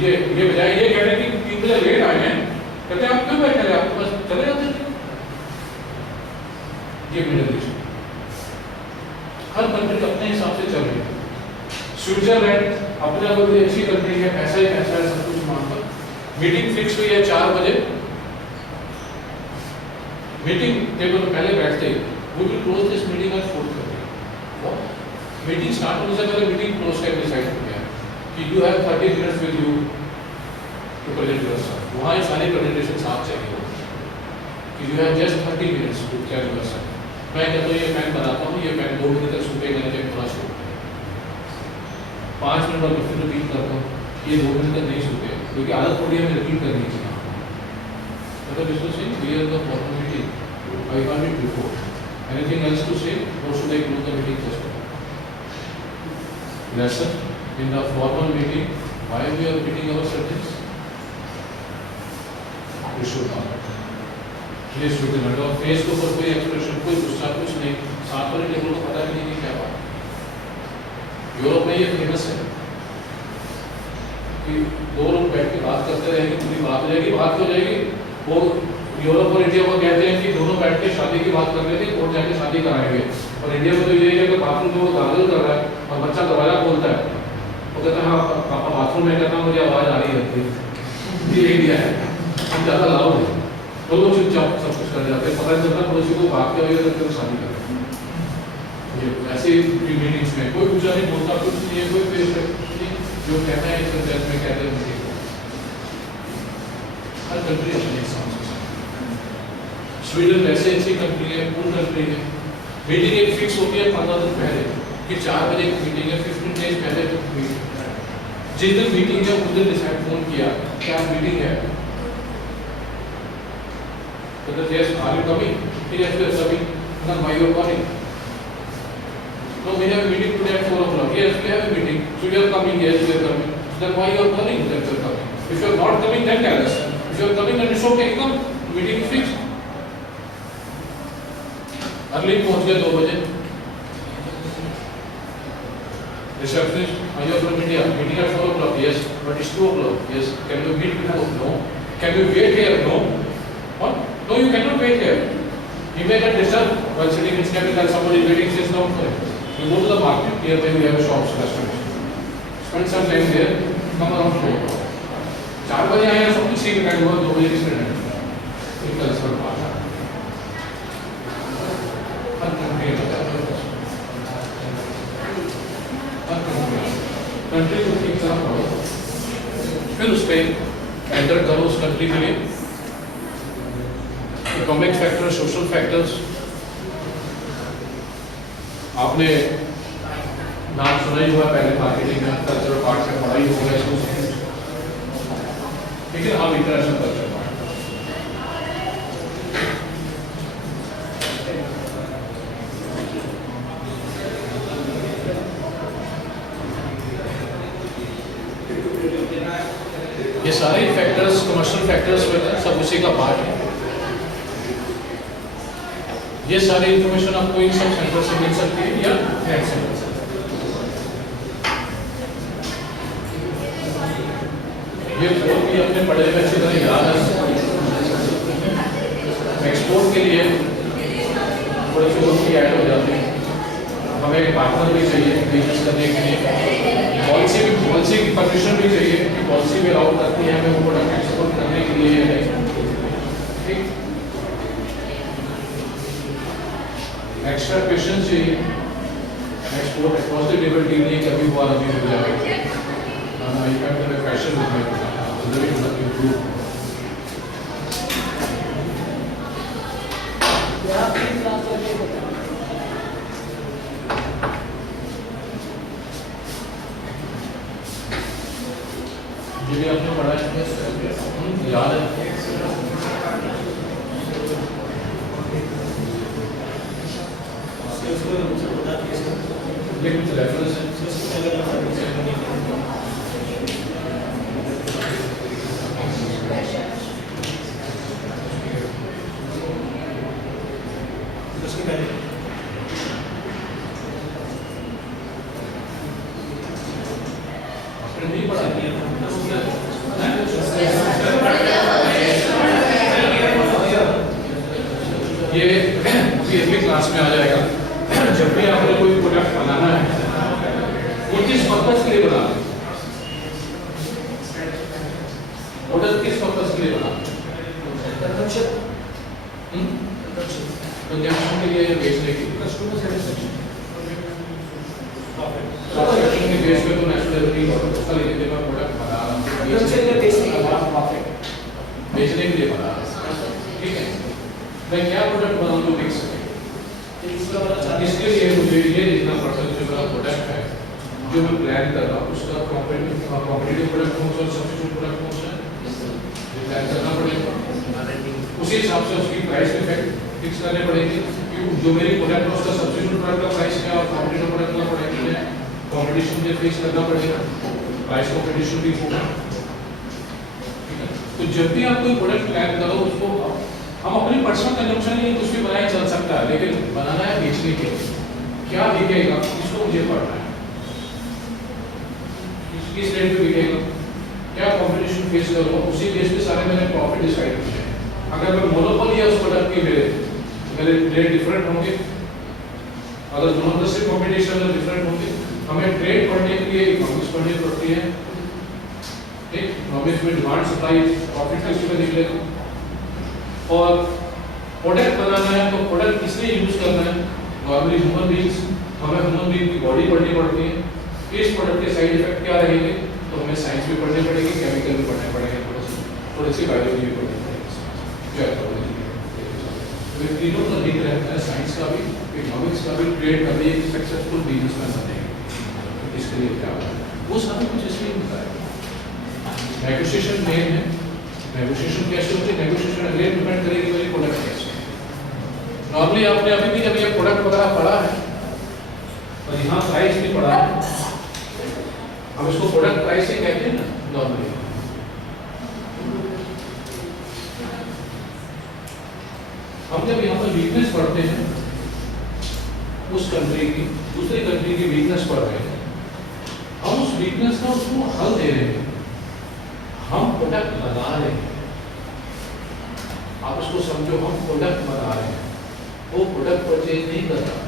ये बजाय ये कह रहे कि 3 बजे लेट आए हैं, कहते आप क्यों बैठे रहे? आप बस चले जाते थे। ये मिडिल ईस्ट हर कंट्री अपने हिसाब से चल रही है। स्विट्जरलैंड अपने आप में अच्छी कंट्री है, ऐसा ही ऐसा है सब कुछ मानकर। मीटिंग फिक्स हुई है 4 बजे। मीटिंग टेबल में पहले बैठते ही we will close this meeting at 4:30। Meeting start होने से पहले मीटिंग क्लोज करके डिसाइड हो गया कि you have 30 minutes with you to present yourself. वहाँ ये सारी प्रेजेंटेशन साथ चाहिए हो कि you have just 30 minutes to tell yourself. मैं कहता हूँ ये पेन बनाता हूँ, ये पेन 2 मिनट तक सूखेगा नहीं, थोड़ा सूख 5 मिनट बाद फिर रिपीट करता हूँ, ये 2 मिनट तक नहीं सूखे क्योंकि आदत थोड़ी हमें रिपीट करनी चाहिए। मतलब इसको से clear the formality I want it before anything else to say और should I close the meeting just lesson in the formal meeting why we are repeating our subjects we should not ये शुरू करना। और face के ऊपर कोई expression, कोई गुस्सा, कुछ नहीं। साथ वाले टेबल को पता भी नहीं कि क्या बात। यूरोप में ये फेमस है कि 2 लोग बैठ के बात करते रहेंगे, पूरी बात हो जाएगी, बात हो जाएगी। वो यूरोप और इंडिया को कहते हैं कि दोनों बैठ के शादी की बात कर रहे थे, कोर्ट जाके शादी कराएंगे। और इंडिया में तो ये है कि बाथरूम में वो गार्गल कर रहा है और बच्चा दरवाजा खोलता है, वो कहता है हाँ पापा बाथरूम में, कहता मुझे आवाज़ आ रही है। ये इंडिया है, हम ज़्यादा लाउड है तो लोग चुपचाप सब कुछ कर जाते हैं, पता नहीं चलता पड़ोसी को भागते हुए करके वो शादी करते हैं। ऐसे मीटिंग्स में कोई पूछा नहीं, बोलता कुछ नहीं है, कोई फेस नहीं, जो कहना है इसमें जज में कहते हैं मीटिंग को। हर कंट्री अपने हिसाब से। स्वीडन वैसे अच्छी कंट्री है, पूर्ण कंट्री है। मीटिंग एक फिक्स होती है 15 दिन पहले कि 4 बजे की मीटिंग है, 15 डेज पहले मीटिंग। जिस दिन मीटिंग है उस दिन डिसाइड फोन किया क्या मीटिंग है, तो yes, are you coming? Yes, we are coming. Then why you are coming? No, we have a meeting today at 4 o'clock. Yes, we have a meeting. So you are coming. Yes, we are coming. Then why you are calling that you are coming? If you are not coming, then tell us. If you are coming, then it's okay. Come. Meeting is fixed. Early पहुंच गए 2 बजे। Receptionist, are you from India? Meeting at 4 o'clock. Yes, but it's 2 o'clock. Yes. Can you meet before? No. Can you wait here? No. What? No, you cannot wait here. He may get disturbed while sitting in his cabin and somebody is waiting, sits down for him. You go to the market, nearby we have shops, restaurants. Spend some time there, come around 4 o'clock. 4 बजे आए हैं, सब कुछ seat बैठ हुआ, 2 बजे किस minute इनका रिस्पॉन्स पास है। हर कंट्री को ठीक तरह पढ़ो, फिर उस पर एंटर करो उस कंट्री के लिए। इकोनॉमिक फैक्टर्स, सोशल फैक्टर्स, आपने नाम सुना ही हुआ पहले मार्केटिंग में, कल्चरल पार्ट में पढ़ाई हो गया इसको, लेकिन अब international culture part factors, commercial factors होते हैं, सब उसी का पार्ट है। ये सारी इंफॉर्मेशन आपको इन सब सेंटर से मिल सकती है या नेट से मिल सकती है। ये कोड भी अपने पढ़े हुए अच्छी तरह याद है। एक्सपोर्ट के लिए थोड़ी सी उसकी ऐड हो जाती है। हमें एक पार्टनर भी चाहिए बिजनेस करने के लिए, पॉलिसी की परमिशन भी चाहिए कि पॉलिसी भी अलाउ करती है हमें वो प्रोडक्ट एक्सपोर्ट करने के लिए है। ठीक, एक्स्ट्रा क्वेश्चन चाहिए। Export across the table deal नहीं कभी हुआ अभी हो जाएगा। फैशन इम्प्रूव जो भी आपने पढ़ा है याद है। ये कुछ रेफरेंस है। नहीं पढ़ा ये अगली क्लास में आ जाएगा। जब भी आपको कोई प्रोडक्ट बनाना है वो किस पर्पस के लिए बना, प्रोडक्ट किस पर्पस के लिए बना, कंजम्पशन के लिए या बेचने के लिए, कस्टमर सेटिस्फेक्शन के बेस पे तो नेचुरली उसका लेके मैं प्रोडक्ट बना रहा हूँ, बेचने के लिए बना रहा हूँ। ठीक है, मैं क्या प्रोडक्ट बनाऊँ जो बिक सके, इसके लिए मुझे ये देखना पड़ता है जो मेरा प्रोडक्ट है जो मैं प्लान कर रहा हूँ उसका कॉम्पिटिटिव प्रोडक्ट कौन सा, सब्स्टिट्यूट प्रोडक्ट कौन सा है, प्लान करना पड़ेगा। उसी हिसाब से उसकी प्राइस फिक्स करने पड़ेगी कि जो मेरी प्रोडक्ट है उसका सब्स्टिट्यूट प्रोडक्ट का प्राइस क्या और कॉम्पिटिटिव प्रोडक्ट का प्रोडक्ट कॉम्पिटिशन में फेस करना पड़ेगा, प्राइस कॉम्पिटिशन भी होगा। तो जब भी आप कोई प्रोडक्ट प्लान करो उसको हम अपनी पर्सनल कंजम्पशन के लिए कुछ भी बनाया चल सकता है, लेकिन बनाना है बेचने के लिए, क्या बिकेगा इसको मुझे पढ़ना है, किस रेट पे बिकेगा, क्या कंपटीशन फेस करूँगा, उसी बेस पे सारे मैंने प्रॉफिट डिसाइड किए हैं। अगर मैं मोनोपोली है उस प्रोडक्ट की मेरे रेट डिफरेंट होंगे, अगर दोनों से कॉम्पिटिशन में डिफरेंट होंगे, हमें ट्रेड पढ़ने के लिए इकोनॉमिक्स पढ़नी पड़ती है। ठीक, इकोनॉमिक्स में डिमांड सप्लाई प्रॉफिट किस पे निकलेगा, और प्रोडक्ट बनाना है तो प्रोडक्ट किसलिए यूज करना है, नॉर्मली ह्यूमन बीइंग्स, हमें ह्यूमन बीइंग की बॉडी पढ़नी पड़ती है, इस प्रोडक्ट के साइड इफेक्ट क्या रहेंगे, तो हमें साइंस भी पढ़नी पड़ेगी, केमिकल भी पढ़ने पड़ेंगे, थोड़ी सी बायोलॉजी भी पढ़नी पड़ेगी, तो तीनों का लिंक रहता है, साइंस का भी, इकोनॉमिक्स का भी, ट्रेड का भी, एक सक्सेसफुल बिजनेसमैन बनेगा। इसके लिए क्या होगा वो सारा कुछ इसलिए होता है। नेगोशिएशन मेन है, नेगोशिएशन कैसे होती है, नेगोशिएशन अगेन डिपेंड करेगी मेरी प्रोडक्ट कैसे। नॉर्मली आपने अभी भी जब ये प्रोडक्ट वगैरह पढ़ा है और यहाँ प्राइस भी पढ़ा है, हम इसको प्रोडक्ट प्राइस ही कहते हैं ना नॉर्मली। हम जब यहाँ पर वीकनेस पढ़ते हैं उस कंट्री की, दूसरी कंट्री की वीकनेस पढ़ रहे हैं, हम उस वीकनेस का उसको हल दे रहे हैं, हम प्रोडक्ट बना रहे हैं। आप उसको समझो, हम प्रोडक्ट बना रहे हैं, वो प्रोडक्ट परचेज नहीं कर रहा,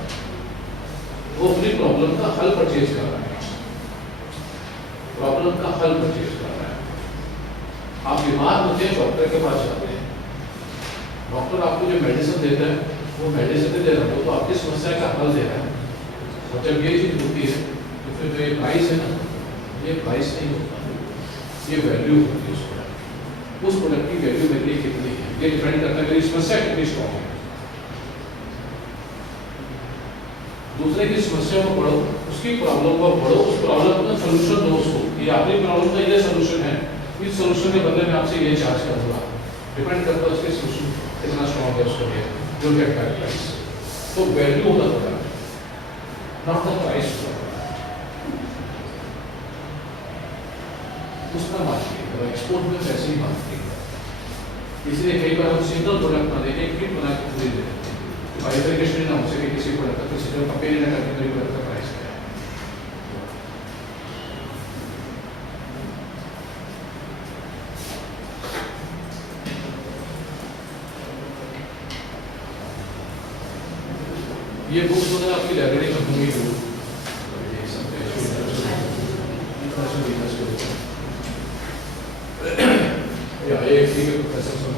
वो अपनी प्रॉब्लम का हल परचेज कर रहा है, प्रॉब्लम का हल परचेज कर रहा है। आप बीमार होते हैं, डॉक्टर के पास जाते हैं, डॉक्टर आपको जो मेडिसिन देता है वो मेडिसिन दे रहा है, तो आपकी समस्या का हल दे रहा है। और जब ये चीज होती है तो फिर जो ये प्राइस है ना, ये प्राइस नहीं होता, ये वैल्यू होती है उस प्रोडक्ट की वैल्यू मेरे लिए कितनी है, ये डिपेंड करता है मेरी समस्या कितनी स्ट्रॉन्ग है। दूसरे की समस्या को पढ़ो, उसकी प्रॉब्लम को पढ़ो, उस प्रॉब्लम का सोल्यूशन दो उसको, ये आपकी प्रॉब्लम का ये सोल्यूशन है, इस सोल्यूशन के बदले में आपसे ये चार्ज करूंगा, डिपेंड करता है उसके सोल्यूशन कितना स्ट्रॉन्ग है उसके लिए, जो गेट दैट प्राइस। तो वैल्यू होता है नॉट द प्राइस, उसका बात की एक्सपोर्ट में वैसे ही बात की। इसलिए कई बार हम सिंगल प्रोडक्ट ना देके एक किट बना के दे देते हैं, बाइफरकेशन ना हो सके किसी प्रोडक्ट का, किसी जो कंपेयर ना करके मेरे प्रोडक्ट का प्राइस क्या है। ये बुक्स वगैरह आपकी लाइब्रेरी में होंगी जरूर, ये सब या एक फ्री के प्रोफेसर सब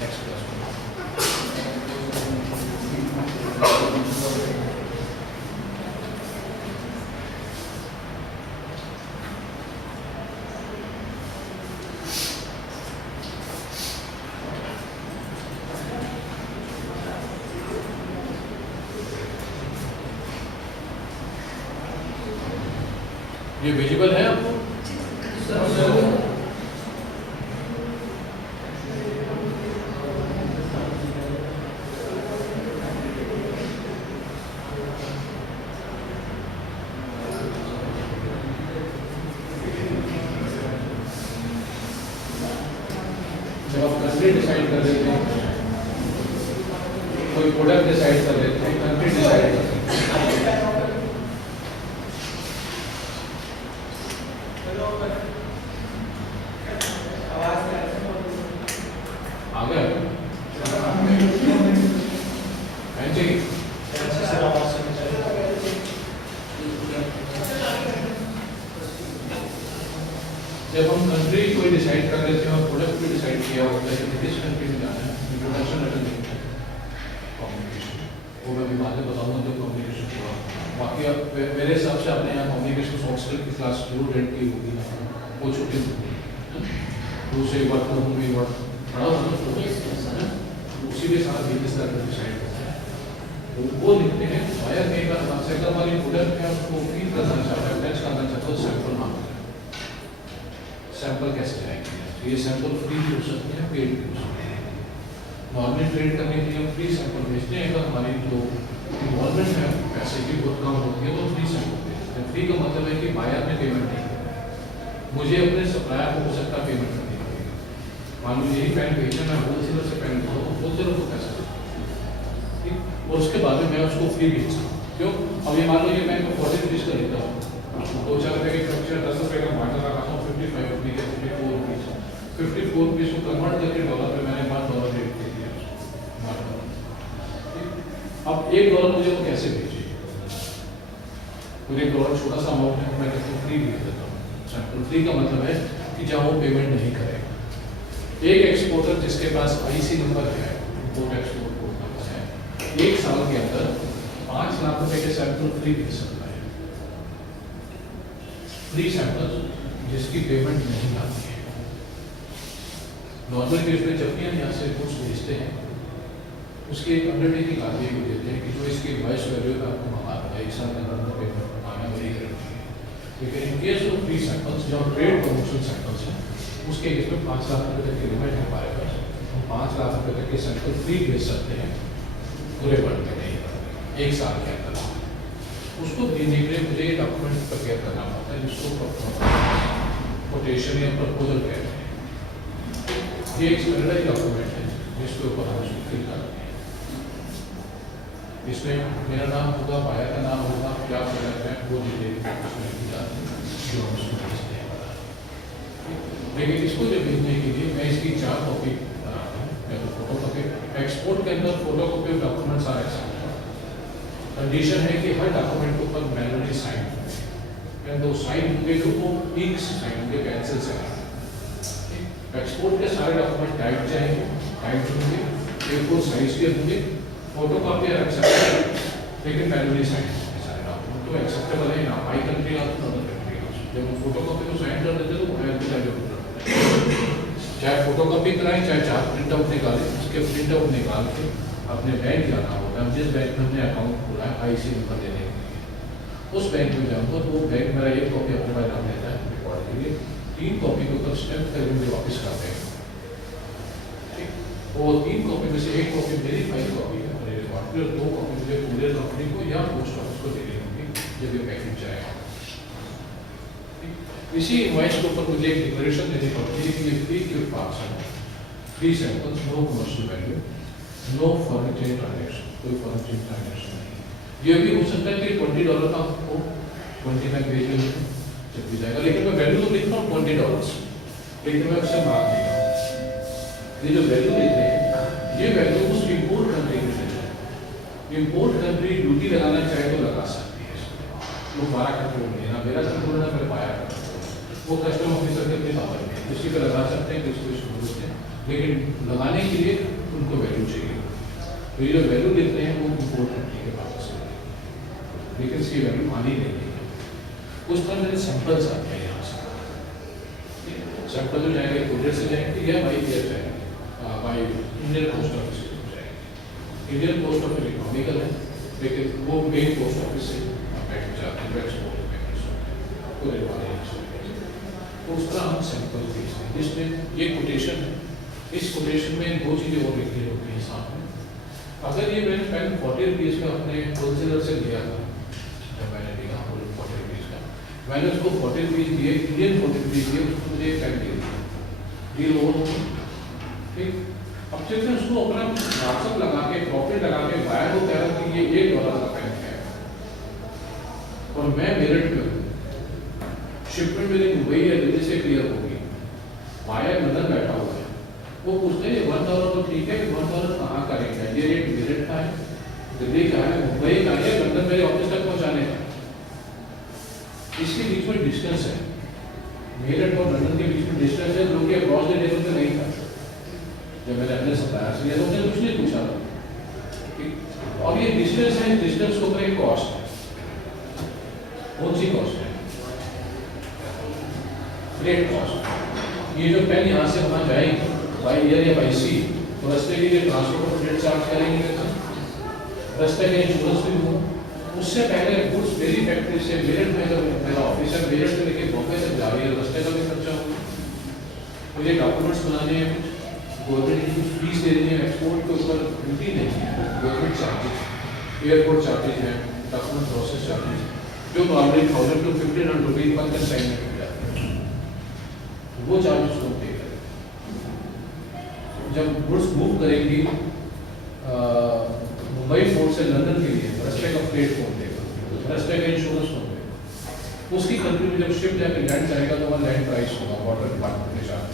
नेक्स्ट क्लास ये विजिबल है आपको? जब आप कंट्री डिसाइड कर लेते हैं, कोई प्रोडक्ट डिसाइड कर लेते हैं, कंट्री डिसाइड कर लेते हैं, आ गया हाँ जी। जब हम कंट्री कोई डिसाइड कर लेते हैं और प्रोडक्ट भी डिसाइड किया होता है कि किस कंट्री में जाना है, इंट्रोडक्शन लेटर लिखते हैं, कम्युनिकेशन वो मैं भी बाद में बताऊंगा जब कम्युनिकेशन हुआ। बाकी अब मेरे हिसाब से आपने यहाँ कम्युनिकेशन सॉफ्टवेयर की क्लास जरूर रेंट की होगी, वो छोटी होगी, दूसरे वर्क होंगे वर्क बड़ा होगा, उसी के साथ बिजनेस लेटर डिसाइड होता है, वो लिखते हैं। बायर कई बार सेकंड वाली प्रोडक्ट है उसको फील करना चाहता है, टच करना चाहता है, सैंपल मांगता है। सैंपल कैसे जाएंगे? ये सैंपल फ्री भी हो सकते हैं, पेड भी हो सकते हैं। नॉर्मल ट्रेड करने के लिए हम फ्री सैंपल भेजते हैं, अगर हमारी जो इन्वॉल्वमेंट है पैसे की बहुत कम होती है तो फ्री सैंपल भेजते हैं। फ्री का मतलब है कि बायर ने पेमेंट नहीं करनी, मुझे अपने सप्लायर को हो सकता है पेमेंट करनी पड़ेगी। मान लो यही पेन भेजना, मैं होलसेलर से पेन भेजता हूँ, होलसेलर को पैसा ठीक, और उसके बाद में मैं उसको फ्री भेजता हूँ। क्यों? अब ये मान लो ये मैं 40 रुपीज़ का लेता हूँ, 2-4 रुपये की कमीशन, 10 रुपये का मार्जिन लगाता हूँ, 55 रुपये के 54 रुपीज़, 54 रुपीज़ को कन्वर्ट करके डॉलर में मैंने $1 रेट दे दिया $1। अब $1 मुझे वो कैसे भेजिए? मुझे $1 छोटा सा अमाउंट है, मैं कहता हूँ फ्री भेज देता हूँ। सैंपल फ्री का मतलब है कि जहाँ वो पेमेंट नहीं करेगा। एक एक्सपोर्टर जिसके पास IC नंबर है, इम्पोर्ट एक्सपोर्ट कोड नंबर है, 1 साल के अंदर 5 लाख रुपए के सैंपल फ्री भेज सकता है। फ्री सैंपल जिसकी पेमेंट नहीं आती है। नॉर्मल केस में जब भी हम यहाँ से गुड्स भेजते हैं, उसकी एक अंडरटेकिंग आगे को देते हैं कि जो इसकी इनवॉइस वैल्यू है आपको मंगा रहा है, 1 साल के अंदर पेमेंट आना वही गारंटी है। लेकिन in case of free samples जो ट्रेड प्रमोशन सैंपल्स हैं, उसके केस में 5 लाख रुपए तक की लिमिट है हमारे पास, हम 5 लाख रुपए तक के सैंपल फ्री भेज सकते हैं, पूरे वर्ल्ड में नहीं, 1 साल के अंदर। उसको देने के लिए मुझे ये डॉक्यूमेंट प्रिपेयर करना पड़ता है, जिसको कोटेशन या प्रपोजल कहते हैं। ये एक स्टैंडर्डाइज्ड डॉक्यूमेंट है जिसके ऊपर हम उसको फिल करते हैं। इसमें मेरा नाम होगा, बायर का नाम होगा, क्या प्रोडक्ट है वो डिटेल उसमें दी जाती है जो हम उसको भेजते हैं। लेकिन इसको जो भेजने के लिए मैं इसकी 4 कॉपी बनाता हूँ, या तो फोटो कॉपी। एक्सपोर्ट के अंदर photo copy of documents are accepted. Condition है कि हर डॉक्यूमेंट के ऊपर मैनुअली साइन होंगे, तो साइन होंगे तो वो इंक साइन होंगे, पेंसिल से। एक्सपोर्ट के सारे डॉक्यूमेंट टाइप जाएंगे, टाइप होंगे, A4 साइज के होंगे, फोटो कॉपी एक्सेप्टेबल, लेकिन मैनुअली साइन होंगे सारे डॉक्यूमेंट। तो एक्सेप्टेबल है ना, माई कंट्री और अदर कंट्री। जब हम फोटो कॉपी को साइन कर देते तो वो चाहे फोटो कॉपी कराएं, चाहे 4 प्रिंट आउट निकालें, उसके प्रिंट आउट निकाल के अपने बैंक जाना होता है। जिस बैंक में हमने अकाउंट खोला है IC नंबर देने के लिए, उस बैंक में जाऊँगा तो वो बैंक मेरा 1 कॉपी अपने पास नाम देता है रिकॉर्ड के लिए, 3 कॉपी को ऊपर स्टैम्प करके मुझे वापस कर देगा। ठीक, वो 3 कॉपी में से 1 कॉपी मेरी फाइल कॉपी है अपने रिकॉर्ड की, और 2 कॉपी मुझे पूरे कंपनी को या पोस्ट ऑफिस को देनी होगी जब ये पैकेज जाएगा। इसी इनवॉइस के ऊपर मुझे एक डिक्लेरेशन देनी पड़ती है कि ये फ्री गिफ्ट पार्ट्स हैं, free samples, no commercial value, no foreign exchange transaction, कोई फॉरेन एक्सचेंज ट्रांजैक्शन नहीं। ये भी हो सकता है कि $20 का हो, 20 में भेज दें जब भी जाएगा, लेकिन मैं वैल्यू तो लिख रहा हूँ $20, लेकिन मैं उससे मांग नहीं रहा हूँ। ये जो वैल्यू लिख रहे हैं, ये वैल्यू उस इम्पोर्ट कंट्री में देते हैं। इम्पोर्ट कंट्री ड्यूटी लगाना चाहे तो लगा सकती है, वो हमारा कंट्रोल नहीं है, ना मेरा कंट्रोल है, फिर पाया वो कस्टम ऑफिसर के अपने पावर में किसी पर लगा सकते हैं, किसी को जरूरत है, लेकिन लगाने के लिए उनको वैल्यू चाहिए। तो ये जो वैल्यू देते हैं वो इम्पोर्ट कंट्री के पास से, लेकिन इसकी वैल्यू आनी नहीं है। उस तरह मेरे सैंपल्स आते हैं यहाँ से, सैंपल जो जाएंगे कोरियर से जाएंगे या बाई एयर जाएंगे, बाई इंडियन पोस्ट ऑफिस से जाएंगे। इंडियन पोस्ट ऑफिस इकोनॉमिकल है, लेकिन वो मेन पोस्ट ऑफिस से पैकेज जाते हैं, एक्सपोर्ट पैकेज कोरियर वाले। तो उस तरह हम सैंपल भेजते हैं, जिसमें ये कोटेशन है। इस कोटेशन में 2 चीज़ें और लिखी होती हैं साथ में। अगर ये मैंने पेन 40 रुपीज़ का अपने होलसेलर से लिया था, जब मैंने लिया 40 रुपीज़ का, मैंने उसको 40 रुपीज़ दिए, इंडियन 40 रुपीज़ दिए, उसको मुझे एक पेन दे दिया, डील ओवर हो गई, ठीक। अब जब मैं उसको अपना मार्कअप लगा के, प्रॉफिट लगा के बायर को कह रहा कि ये $1 का पेन है, और मैं मेरिट में शिपमेंट मेरी मुंबई या दिल्ली से क्लियर होगी, बायर लंदन बैठा हुआ है, वो पूछते हैं $1 तो ठीक है, $1 कहाँ करेंगे, ये रेट मेरिट का है, दिल्ली का है, मुंबई का है, लंदन मेरे ऑफिस तक पहुँचाने का। इसके बीच में डिस्टेंस है, मेरिट और लंदन के बीच में डिस्टेंस है, जो कि अक्रॉस द टेबल पे नहीं था। जब मैंने अपने सप्लायर से लिया तो मुझे कुछ नहीं पूछा, और ये डिस्टेंस है, डिस्टेंस को ऊपर एक कॉस्ट है, कौन सी कॉस्ट है? Freight cost. ये जो पेन यहाँ से वहाँ जाएगी बाई एयर या बाई सी, तो रास्ते के लिए ट्रांसपोर्ट और फ्रेट चार्ज करेंगे, रास्ते का इंश्योरेंस भी हुआ। उससे पहले गुड्स मेरी फैक्ट्री से मेरठ में, जब मेरा ऑफिस है मेरठ से लेके बॉम्बे तक जा रही है, रास्ते का भी खर्चा होगा, मुझे डॉक्यूमेंट्स बनाने हैं, गवर्नमेंट की फीस दे रही है, एक्सपोर्ट के ऊपर ड्यूटी नहीं है, गवर्नमेंट चार्जेस, एयरपोर्ट चार्जेज हैं, डॉक्यूमेंट प्रोसेस चार्जेज, जो normally 1000 to 1500 rupees per consignment हो जाते हैं, वो चार्जेस को पे करें। जब गुड्स मूव करेंगी मुंबई पोर्ट से लंदन के लिए, रास्ते का फ्रेट कौन देगा, रास्ते का इंश्योरेंस कौन देगा, उसकी कंट्री में जब शिप जाकर लैंड करेगा तो वहाँ लैंड प्राइस होगा, बॉर्डर डिपार्टमेंट के साथ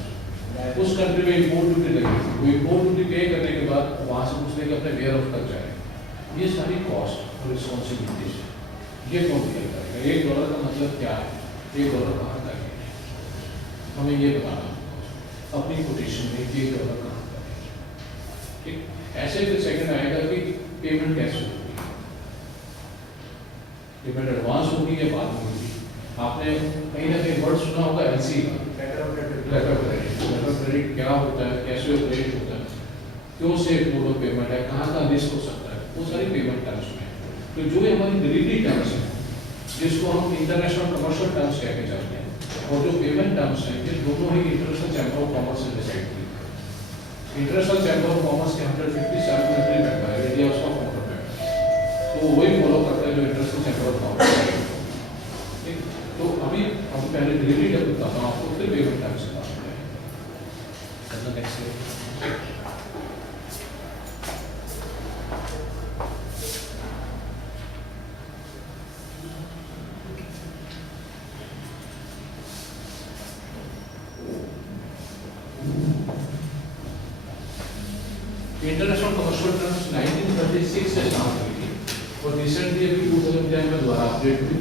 उस कंट्री में इम्पोर्ट ड्यूटी लगेगी, वो इम्पोर्ट ड्यूटी पे करने के बाद वहाँ से पूछने के अपने वेयर हाउस तक जाएगा। ये सारी कॉस्ट और रिस्पॉन्सिबिलिटीज है, ये कौन पे करेगा? $1 का मतलब क्या है, $1 कहाँ करेंगे, हमें ये बताना अपनी कोटेशन में कि $1 कहाँ करेंगे, ठीक। ऐसे फिर सेकंड आएगा कि पेमेंट कैसे होगी, पेमेंट एडवांस होगी या बाद में होगी। आपने कहीं ना कहीं वर्ड सुना होगा LC का, लेटर ऑफ क्रेडिट क्या होता है, कैसे ऑपरेट होता है, क्यों से मोड ऑफ पेमेंट है, कहाँ का रिस्क हो सकता है, वो सारी पेमेंट टर्म्स में। तो जो हमारी डिलीवरी टर्म्स है, जिसको हम इंटरनेशनल कमर्शियल टर्म्स कह के चलते हैं, और जो पेमेंट टर्म्स हैं, ये दोनों ही इंटरनेशनल चैम्बर ऑफ कॉमर्स से डिसाइड की। इंटरनेशनल चैम्बर ऑफ कॉमर्स के 157 कंट्री मेंबर है, इंडिया उसका फाउंडर मेंबर, तो वही फॉलो करता है जो इंटरनेशनल चैम्बर ऑफ कॉमर्स है, ठीक। तो अभी हम पहले डिलीवरी टर्म बताता हूँ आपको, फिर पेमेंट टर्म्स से बात करें। नेक्स्ट इंटरनेशनल कमर्शियल टर्म्स 1936 से स्टार्ट हुई थी और रिसेंटली अभी 2010 में दोबारा अपडेट हुई।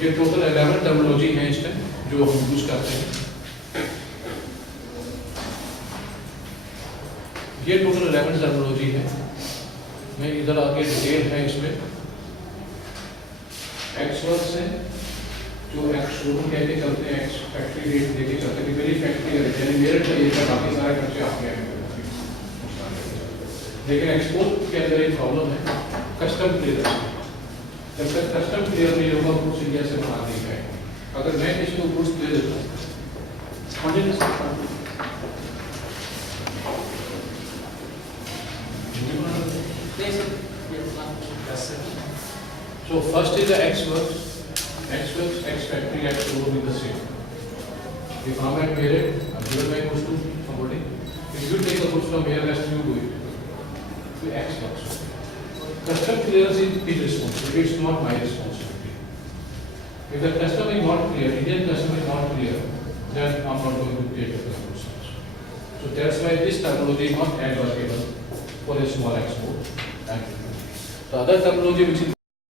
ये टोटल 11 टर्मिनोलॉजी है इसमें जो हम यूज करते हैं। ये टोटल 11 टर्मिनोलॉजी है, मैं इधर आगे डिटेल है इसमें। एक्स वर्क्स है जो एक्स शोरूम कह के चलते हैं, एक्स फैक्ट्री रेट दे के चलते हैं, मेरी फैक्ट्री का रेट मेरे चाहिए, बाकी सारे खर्चे आपके हैं। लेकिन एक्सपोर्ट के अंदर एक प्रॉब्लम है, कस्टम क्लियर। जब तक कस्टम क्लियर नहीं होगा गुड्स इंडिया से बाहर नहीं जाएंगे। अगर मैं किसी को गुड्स दे देता हूँ, So first is the X works, X factory, X showroom is the same. If I'm at Meerut, I'm given my goods to somebody. If you take the goods from here, rest you do it. So X works. Custom clearance is his responsibility, it's not my responsibility. If the custom is not clear, Indian custom is not clear, then I'm not going to take the goods. So that's why this terminology is not applicable for a small export. And the other terminology which is